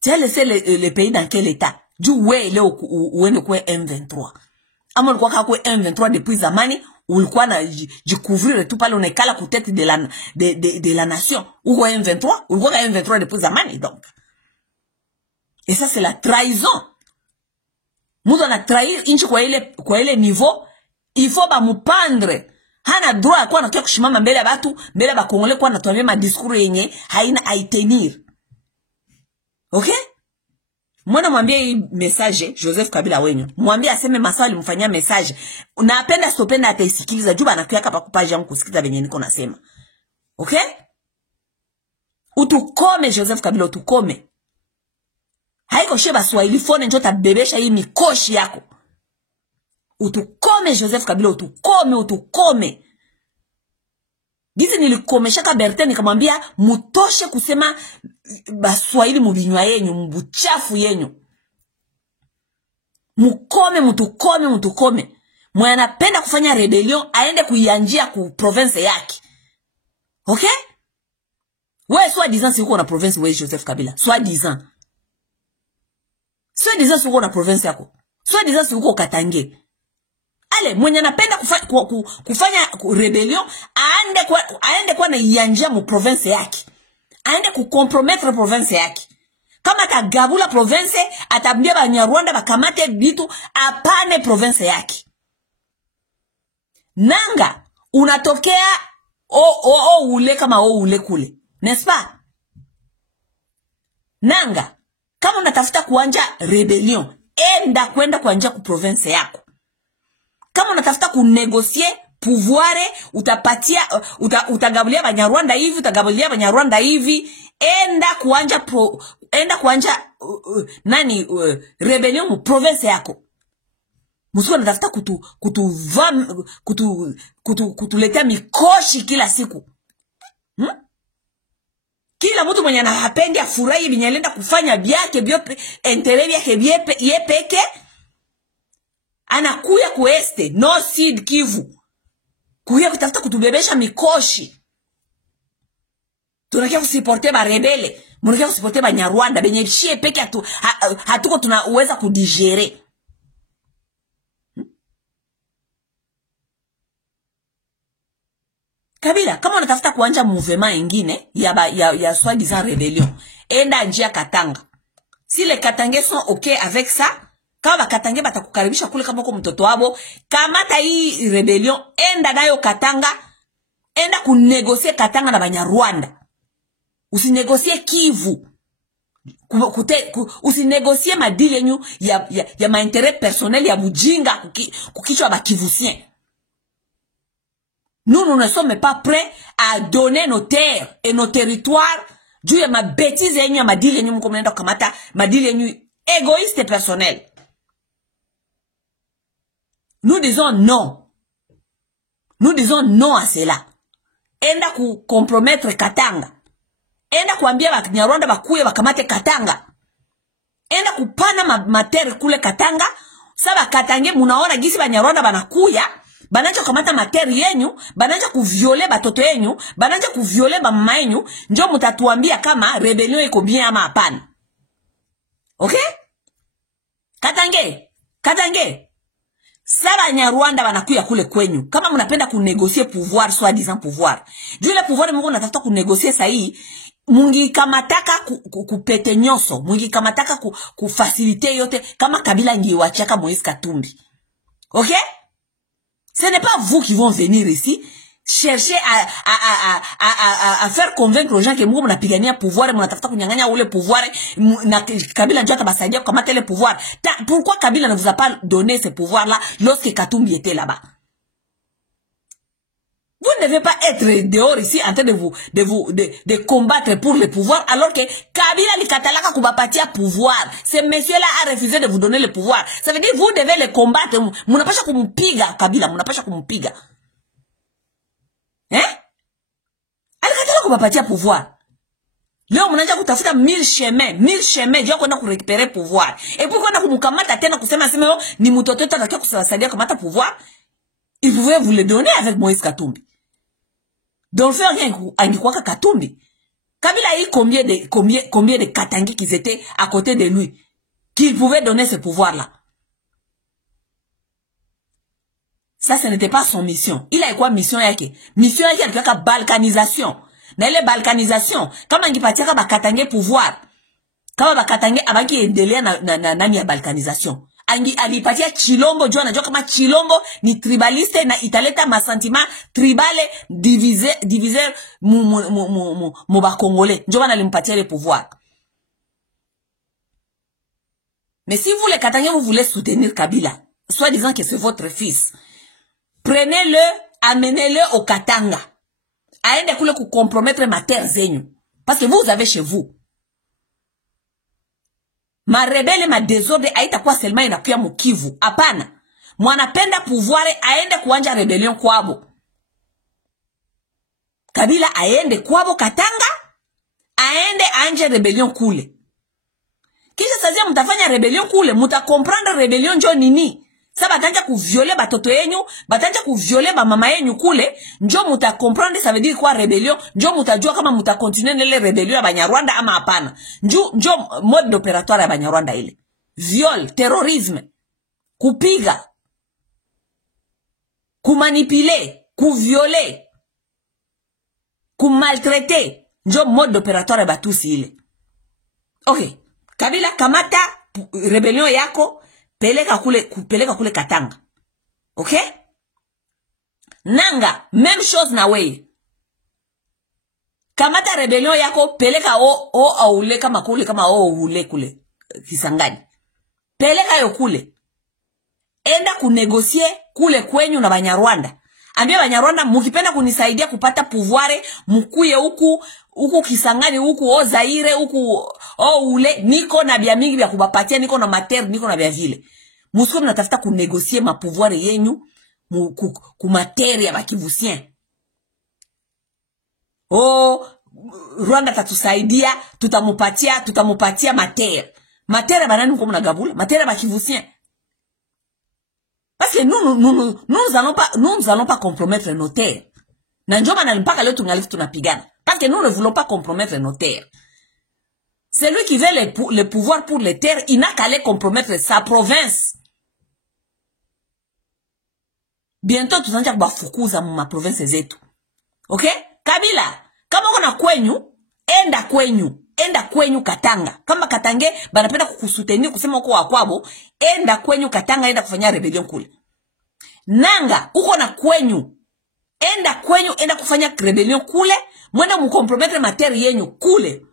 Tu as laissé le pays dans quel état? Du ouais, il est où est quoi M23? Amon quoi quoi M23 depuis zamani, ou quoi na couvrir tout pale on est cala tête de la nation. Ou quoi M23? Ou quoi M23 depuis zamani donc. Et ça c'est la trahison. Nous on a trahi inchi kwa ile niveau, il faut ba mupandre. Hana droit kwa na kia kushimama mbele ya batu, mbele ya bakongole kwa na tuambia ma discours yenye haina aitenir. Okay? Mwana mwambie hii message Joseph Kabila wenyu. Mwambie aseme maswali mfanyia message. Napenda stopenda ataisikiliza juba anakuya hapa kupaja yangu kusikiza venye niko nasema. Okay? Utukome Joseph Kabila utukome. Haiko sheba Swahili phone njoo tabebesha hii mikoshi yako. Utukome Joseph Kabila utukome. Gizi nilikomeshaka Bertin nikamwambia mutoshe kusema baswahili mubinywa yenyu mbuchafu yenyu. Mukome mutukome. Mwenye anapenda kufanya rebellion aende kuianjia ku province yake. Okay? Wewe soi-disant si uko na province wewe Joseph Kabila. Soi-disant si uko na province yako. Soi-disant si uko Katange. Ale, mwenye anapenda kufanya rebellion aende kwa na ianjia mu province yake. Aende kukompromettre province yake. Kama atagabula province, atabia Banyarwanda bakamate bitu apane province yake. Nanga, unatokea ule kama ule kule. N'est-ce pas? Nanga, kama unatafuta kuanja rebellion, enda kwenda kuanja ku province yako. Kama unatafuta kunegocier pouvoir, utapatia utagabulia Banyarwanda hivi, utagabulia Banyarwanda hivi, enda kuanja rebellion mu province yako. Musuwa natafuta kutuletea mikoshi kila siku. Kila mtu mwenye anahapendi afurahi binyalenda kufanya byake byope entere byake yepeke anakuya kueste no seed Kivu. Kuya kutafuta kutubebesha mikoshi. Tunakia kusiporte ba rebele, munakia kusiporte ba Nyarwanda benye shie peke hatuko tunaweza kudigere. Kabila, kama unatafuta kuanja mouvement ingine ya soi-disant rebellion, enda njia Katanga. Si les Katangais sont OK avec ça, kama Bakatangais batakukaribisha kule kama uko mtoto wabo, kamata hii rebellion, enda nayo Katanga, enda kunegocier Katanga na Banyarwanda. Usinegocie Kivu. Usinegocie madili yenyu ya maintérêt personnel ya mujinga kukichwa ba Kivusien. Nous ne sommes pas prêts à donner nos terres et nos territoires dû à ma bêtise yenyu ya madili yenyu mkomenenda kamata madili yenyu égoïste et personnel. Nous disons non. Nous disons non à cela. Enda ku compromettre Katanga. Enda kuambia Banyarwanda bakuye bakamate Katanga. Enda kupana materi kule Katanga. Saba Katange munaona gisi Banyarwanda banakuya. Bananja kamata materi yenyu, bananja kuviole batoto yenyu, bananja kuviole mama yenyu, njo mutatuambia kama rebellion iko bien ama hapana. Okay? Katange. Saba Nyarwanda banakuya kule kwenyu. Kama mnapenda kunegocier pouvoir, soi-disant pouvoir. Juu le pouvoir mungu natafuta kunegocier sahi, mungi kamataka kupete nyoso, mungi kamataka kufaciliter yote kama Kabila ngiwachaka Moïse Katumbi. Okay? Ce n'est pas vous qui vont venir ici chercher à faire convaincre aux gens que mungu mnapigania pouvoir, mnatafuta kunyang'anya ule pouvoir na Kabila njoo atabasaidia kukamata le pouvoir. Pourquoi Kabila ne vous a pas donné ce pouvoir là lorsque Katumbi était là-bas? Vous ne devez pas être dehors ici en train de combattre pour le pouvoir alors que Kabila li katalaka kubapatia pouvoir. Ce monsieur-là a refusé de vous donner le pouvoir. Ça veut dire vous devez le combattre. Munapasha kumpiga Kabila, munapasha kumpiga. Alikatala kubapatia pouvoir. Leo mnaanza kutafuta 1000 chemins juu kwenda kurécupérer pouvoir. Et puis kwenda kumkamata tena kusema sema ni mtoto wetu atakia kusaidia kamata pouvoir. Il pouvait vous le donner avec Moïse Katumbi. Donc faire rien angikuwaka Katumbi. Kabila a eu combien de Katangais qui étaient à côté de lui, qu'il pouvait donner ce pouvoir-là. Ça, ce n'était pas son mission. Il a eu quoi mission yake? Mission yake alikuwa ka balkanisation. Na ile balkanisation, kama ngipatia ba Katangais pouvoir, kama ba Katangais abaki endelea na nani ya balkanisation. Alipatia Chilombo, jua najua kama Chilombo ni tribaliste na italeta masentima tribale diviser mu ba Congolais. Ndio bana alimpatia le pouvoir. Mais si vous les Katangais vous voulez soutenir Kabila, soit disant que c'est votre fils, prenez-le, amenez-le au Katanga. Aende kule ku compromettre ma terre zenyu. Parce que vous avez chez vous. Ma rebelle ma désordre haitakuwa seulement inakuya mukivu. Hapana. Mwanapenda pouvoir aende kuanja rebellion kwabo. Kabila aende kwabo Katanga, aende anje rebellion kule. Kisha sasa mtafanya rebellion kule, mutakomprendre rebellion njo nini? Sa batanja kuvioler batoto yenyu, batanja kuvioler ba mama yenyu kule, njo mutakomprendre ça veut dire quoi rebellion, njo mutajua kama mutakontinue nele rebellion ya Banyarwanda ama hapana. Njo mode opératoire ya Banyarwanda ile. Viol, terrorisme, kupiga, kumanipuler, kuvioler, kumaltraiter, njo mode opératoire ya batusi ile. Okay. Kabila kamata rebellion yako, peleka kule Katanga. Okay? Nanga, même chose na weye. Kamata rebellion yako, peleka aule kama ule kule Kisangani. Peleka yo kule. Enda kunegosier kule kwenyu na Banyarwanda. Ambia Banyarwanda mukipenda kunisaidia kupata pouvoir, mukuye huku Kisangani, huku Zaire, huku ule, niko na bia mingi bia kubapatia, niko na mater, niko na bia vile. Musiko mnatafuta kunegosier ma pouvoir yenyu ku materi ya bakivusien. Rwanda tatusaidia, tutamupatia mater. Mater ya banani mko mnagabula, mater ya bakivusien. Parce que nous allons pas compromettre nos terres. Na njoma na mpaka leo tungaliki tunapigana. Parce que nous ne voulons pas compromettre nos terres. Celui qui veut le pouvoir pour les terres, il n'a qu'à aller compromettre sa province. Bientôt tutaanza kubafukuza ma province zetu. Okay? Kabila, kama kuna kwenyu, enda kwenyu Katanga. Kama Katange banapenda kukusutenir kusema uko wakwabo, enda kwenyu Katanga, enda kufanya rebellion kule. Nanga, uko na kwenyu, enda kufanya rebellion kule, mwenda mkompromettre materi yenyu kule.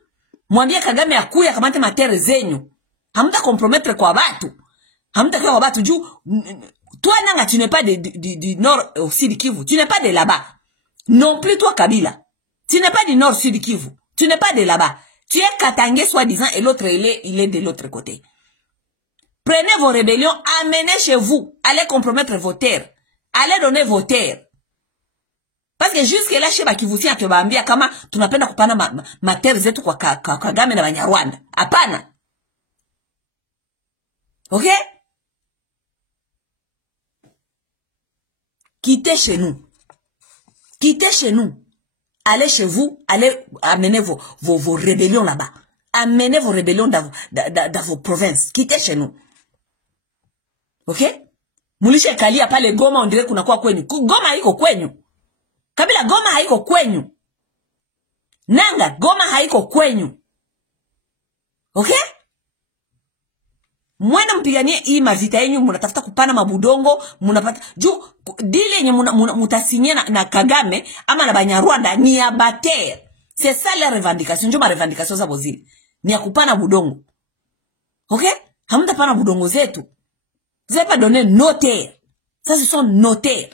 Mwambie Kagame akuya kamate materi zenyu. Hamta compromettre kwa batu. Hamta kwa batu juu. Toi Nanga, tu n'es pas du nord au sud Kivu. Tu n'es pas de là-bas. Non plus toi Kabila. Tu n'es pas du nord sud Kivu. Tu n'es pas de là-bas. Tu es Katangais soi-disant et l'autre il est de l'autre côté. Prenez vos rébellions, amenez chez vous. Allez compromettre vos terres. Allez donner vos terres. Parce que jusque là chez Bakivusien tubaambia kama tunapenda kupana ma terres zetu kwa Kagame na Banyarwanda. Hapana. OK? Quittez chez nous. Quittez chez nous. Allez chez vous, allez amener vos rébellions là-bas. Amenez vos rébellions dans vos provinces. Quittez chez nous. OK? Mulishe kalia pale Goma on dirait kuna kwa kwenyu. Goma haiko kwenyu. Kabila Goma haiko kwenyu. Nanga Goma haiko kwenyu. OK? Mwena mpiganie hii mavita yenyu, munatafuta kupana mabudongo, munapata juu dile yenye mutasinyia na Kagame ama na Banyarwanda ni ya bater. C'est ça la revendication, njoo ma revendication za bozili. Ni ya kupana budongo. OK? Hamta pana budongo zetu. Vous n'avez pas donné nos terres. Ça ce sont nos terres.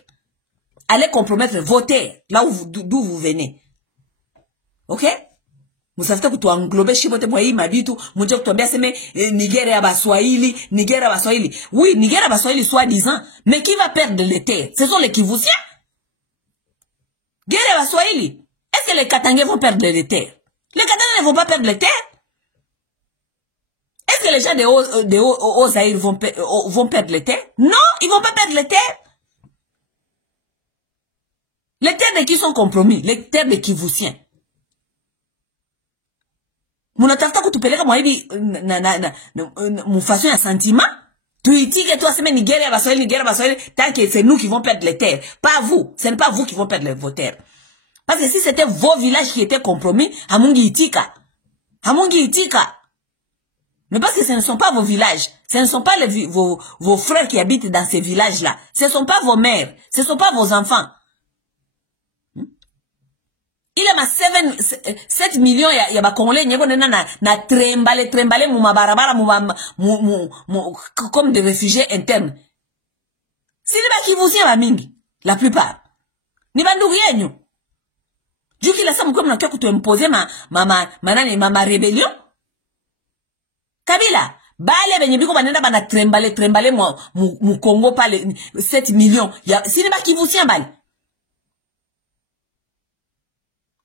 Allez compromettre vos terres là d'où vous venez. OK? Musafite kutuanglobe shibote mwa hii mabitu, muje kutuambia seme Nigeria Baswahili. Oui, Nigeria Baswahili soi-disant, mais qui va perdre les terres? Ce sont les Kivusiens. Nigeria Baswahili. Est-ce que les Katangais vont perdre les terres? Les Katangais ne vont pas perdre les terres. Est-ce que les gens de Haut-Zaïre vont perdre les terres? Non, ils vont pas perdre les terres. Les terres de qui sont compromis? Les terres de Kivusiens. Munatafuta kutupeleka mwa hivi mfason ya sentiment. Tuitike tu aseme Nigeria baswahili, tant que c'est nous qui vont perdre les terres. Pas vous. Ce n'est pas vous qui vont perdre vos terres. Parce que si c'était vos villages qui étaient compromis, Hamungi itika. Mais parce que ce ne sont pas vos villages. Ce ne sont pas vos frères qui habitent dans ces villages-là. Ce ne sont pas vos mères. Ce ne sont pas vos enfants. Il y a 7 millions ya ba Congolais nyeko na trembale mu mabarabara comme des réfugiés internes. Si ni ba Kivusien ba mingi, la plupart. Ni ba ndugu yenyu. Juki la samu kwa mnakia kutuimposer ma rébellion. Kabila, bale benye biko banenda bana trembale mu Congo pale 7 millions. Si ni ba Kivusien bale.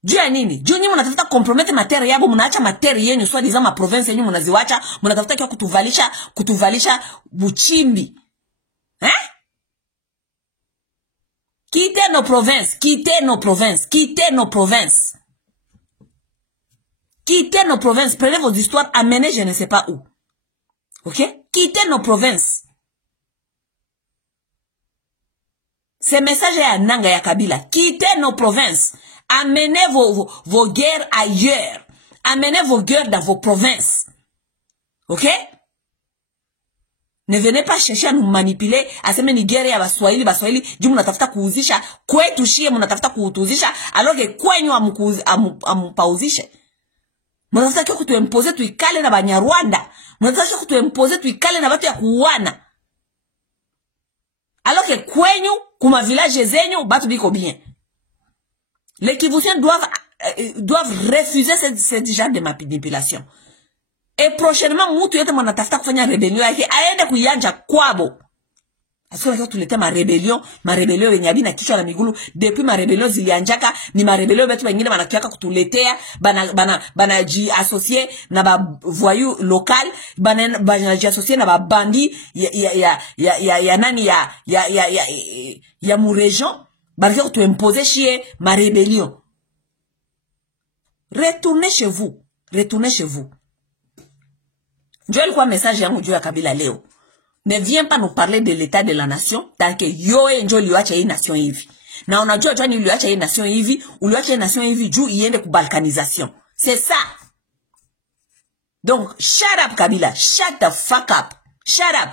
Juu ya nini? Juu nyinyi mnatafuta compromettre materi yabo, mnaacha materi yenu swa disant ma province yenu mnaziwacha, mnatafuta kwa kutuvalisha buchimbi. Quittez nos provinces. Prenez vos histoires, amenez je ne sais pas où. OK? Quittez nos provinces. Ce message est à Nanga ya Kabila. Quittez nos provinces. Amenez vos guerres ailleurs. Amenez vos guerres dans vos provinces. OK? Ne venez pas chercher à nous manipuler. Aseme Nigeria baswahili. Juu mnatafuta kuuzisha. Kwetu shie mnatafuta kuutuzisha. Alors que kwenyu amupauzishe. Mnatafuta kutuimposer tuikale na Banyarwanda. Mnatafuta kutuimposer tuikale na watu ya kuuana. Alors que kwenyu kuma village zenyu batu biko bien. Les Kivusiens doivent refuser ce genre de manipulation. Et prochainement, mutu yote mwanatafuta kufanya rebellion yake aende kuyanja kwabo. Parce que tulete ma rebellion yenye abina kichwa na migulu. Depuis ma rebellion zilianjaka, ni ma rebellion betu wengine wanakiaka kutuletea, bana ji associé na ba voyou local, bana ji associé na ba bandi ya mu région. Barrière tu imposer chier ma rébellion. Retournez chez vous. Joël quoi message yangu juu ya Kabila leo. Ne viens pas nous parler de l'état de la nation tant que yoe njo liwacha hii nation hivi. Na unajua jua ni liwacha hii nation hivi, uliwacha hii nation hivi juu iende kubalkanisation. C'est ça. Donc shut up Kabila, shut the fuck up. Shut up.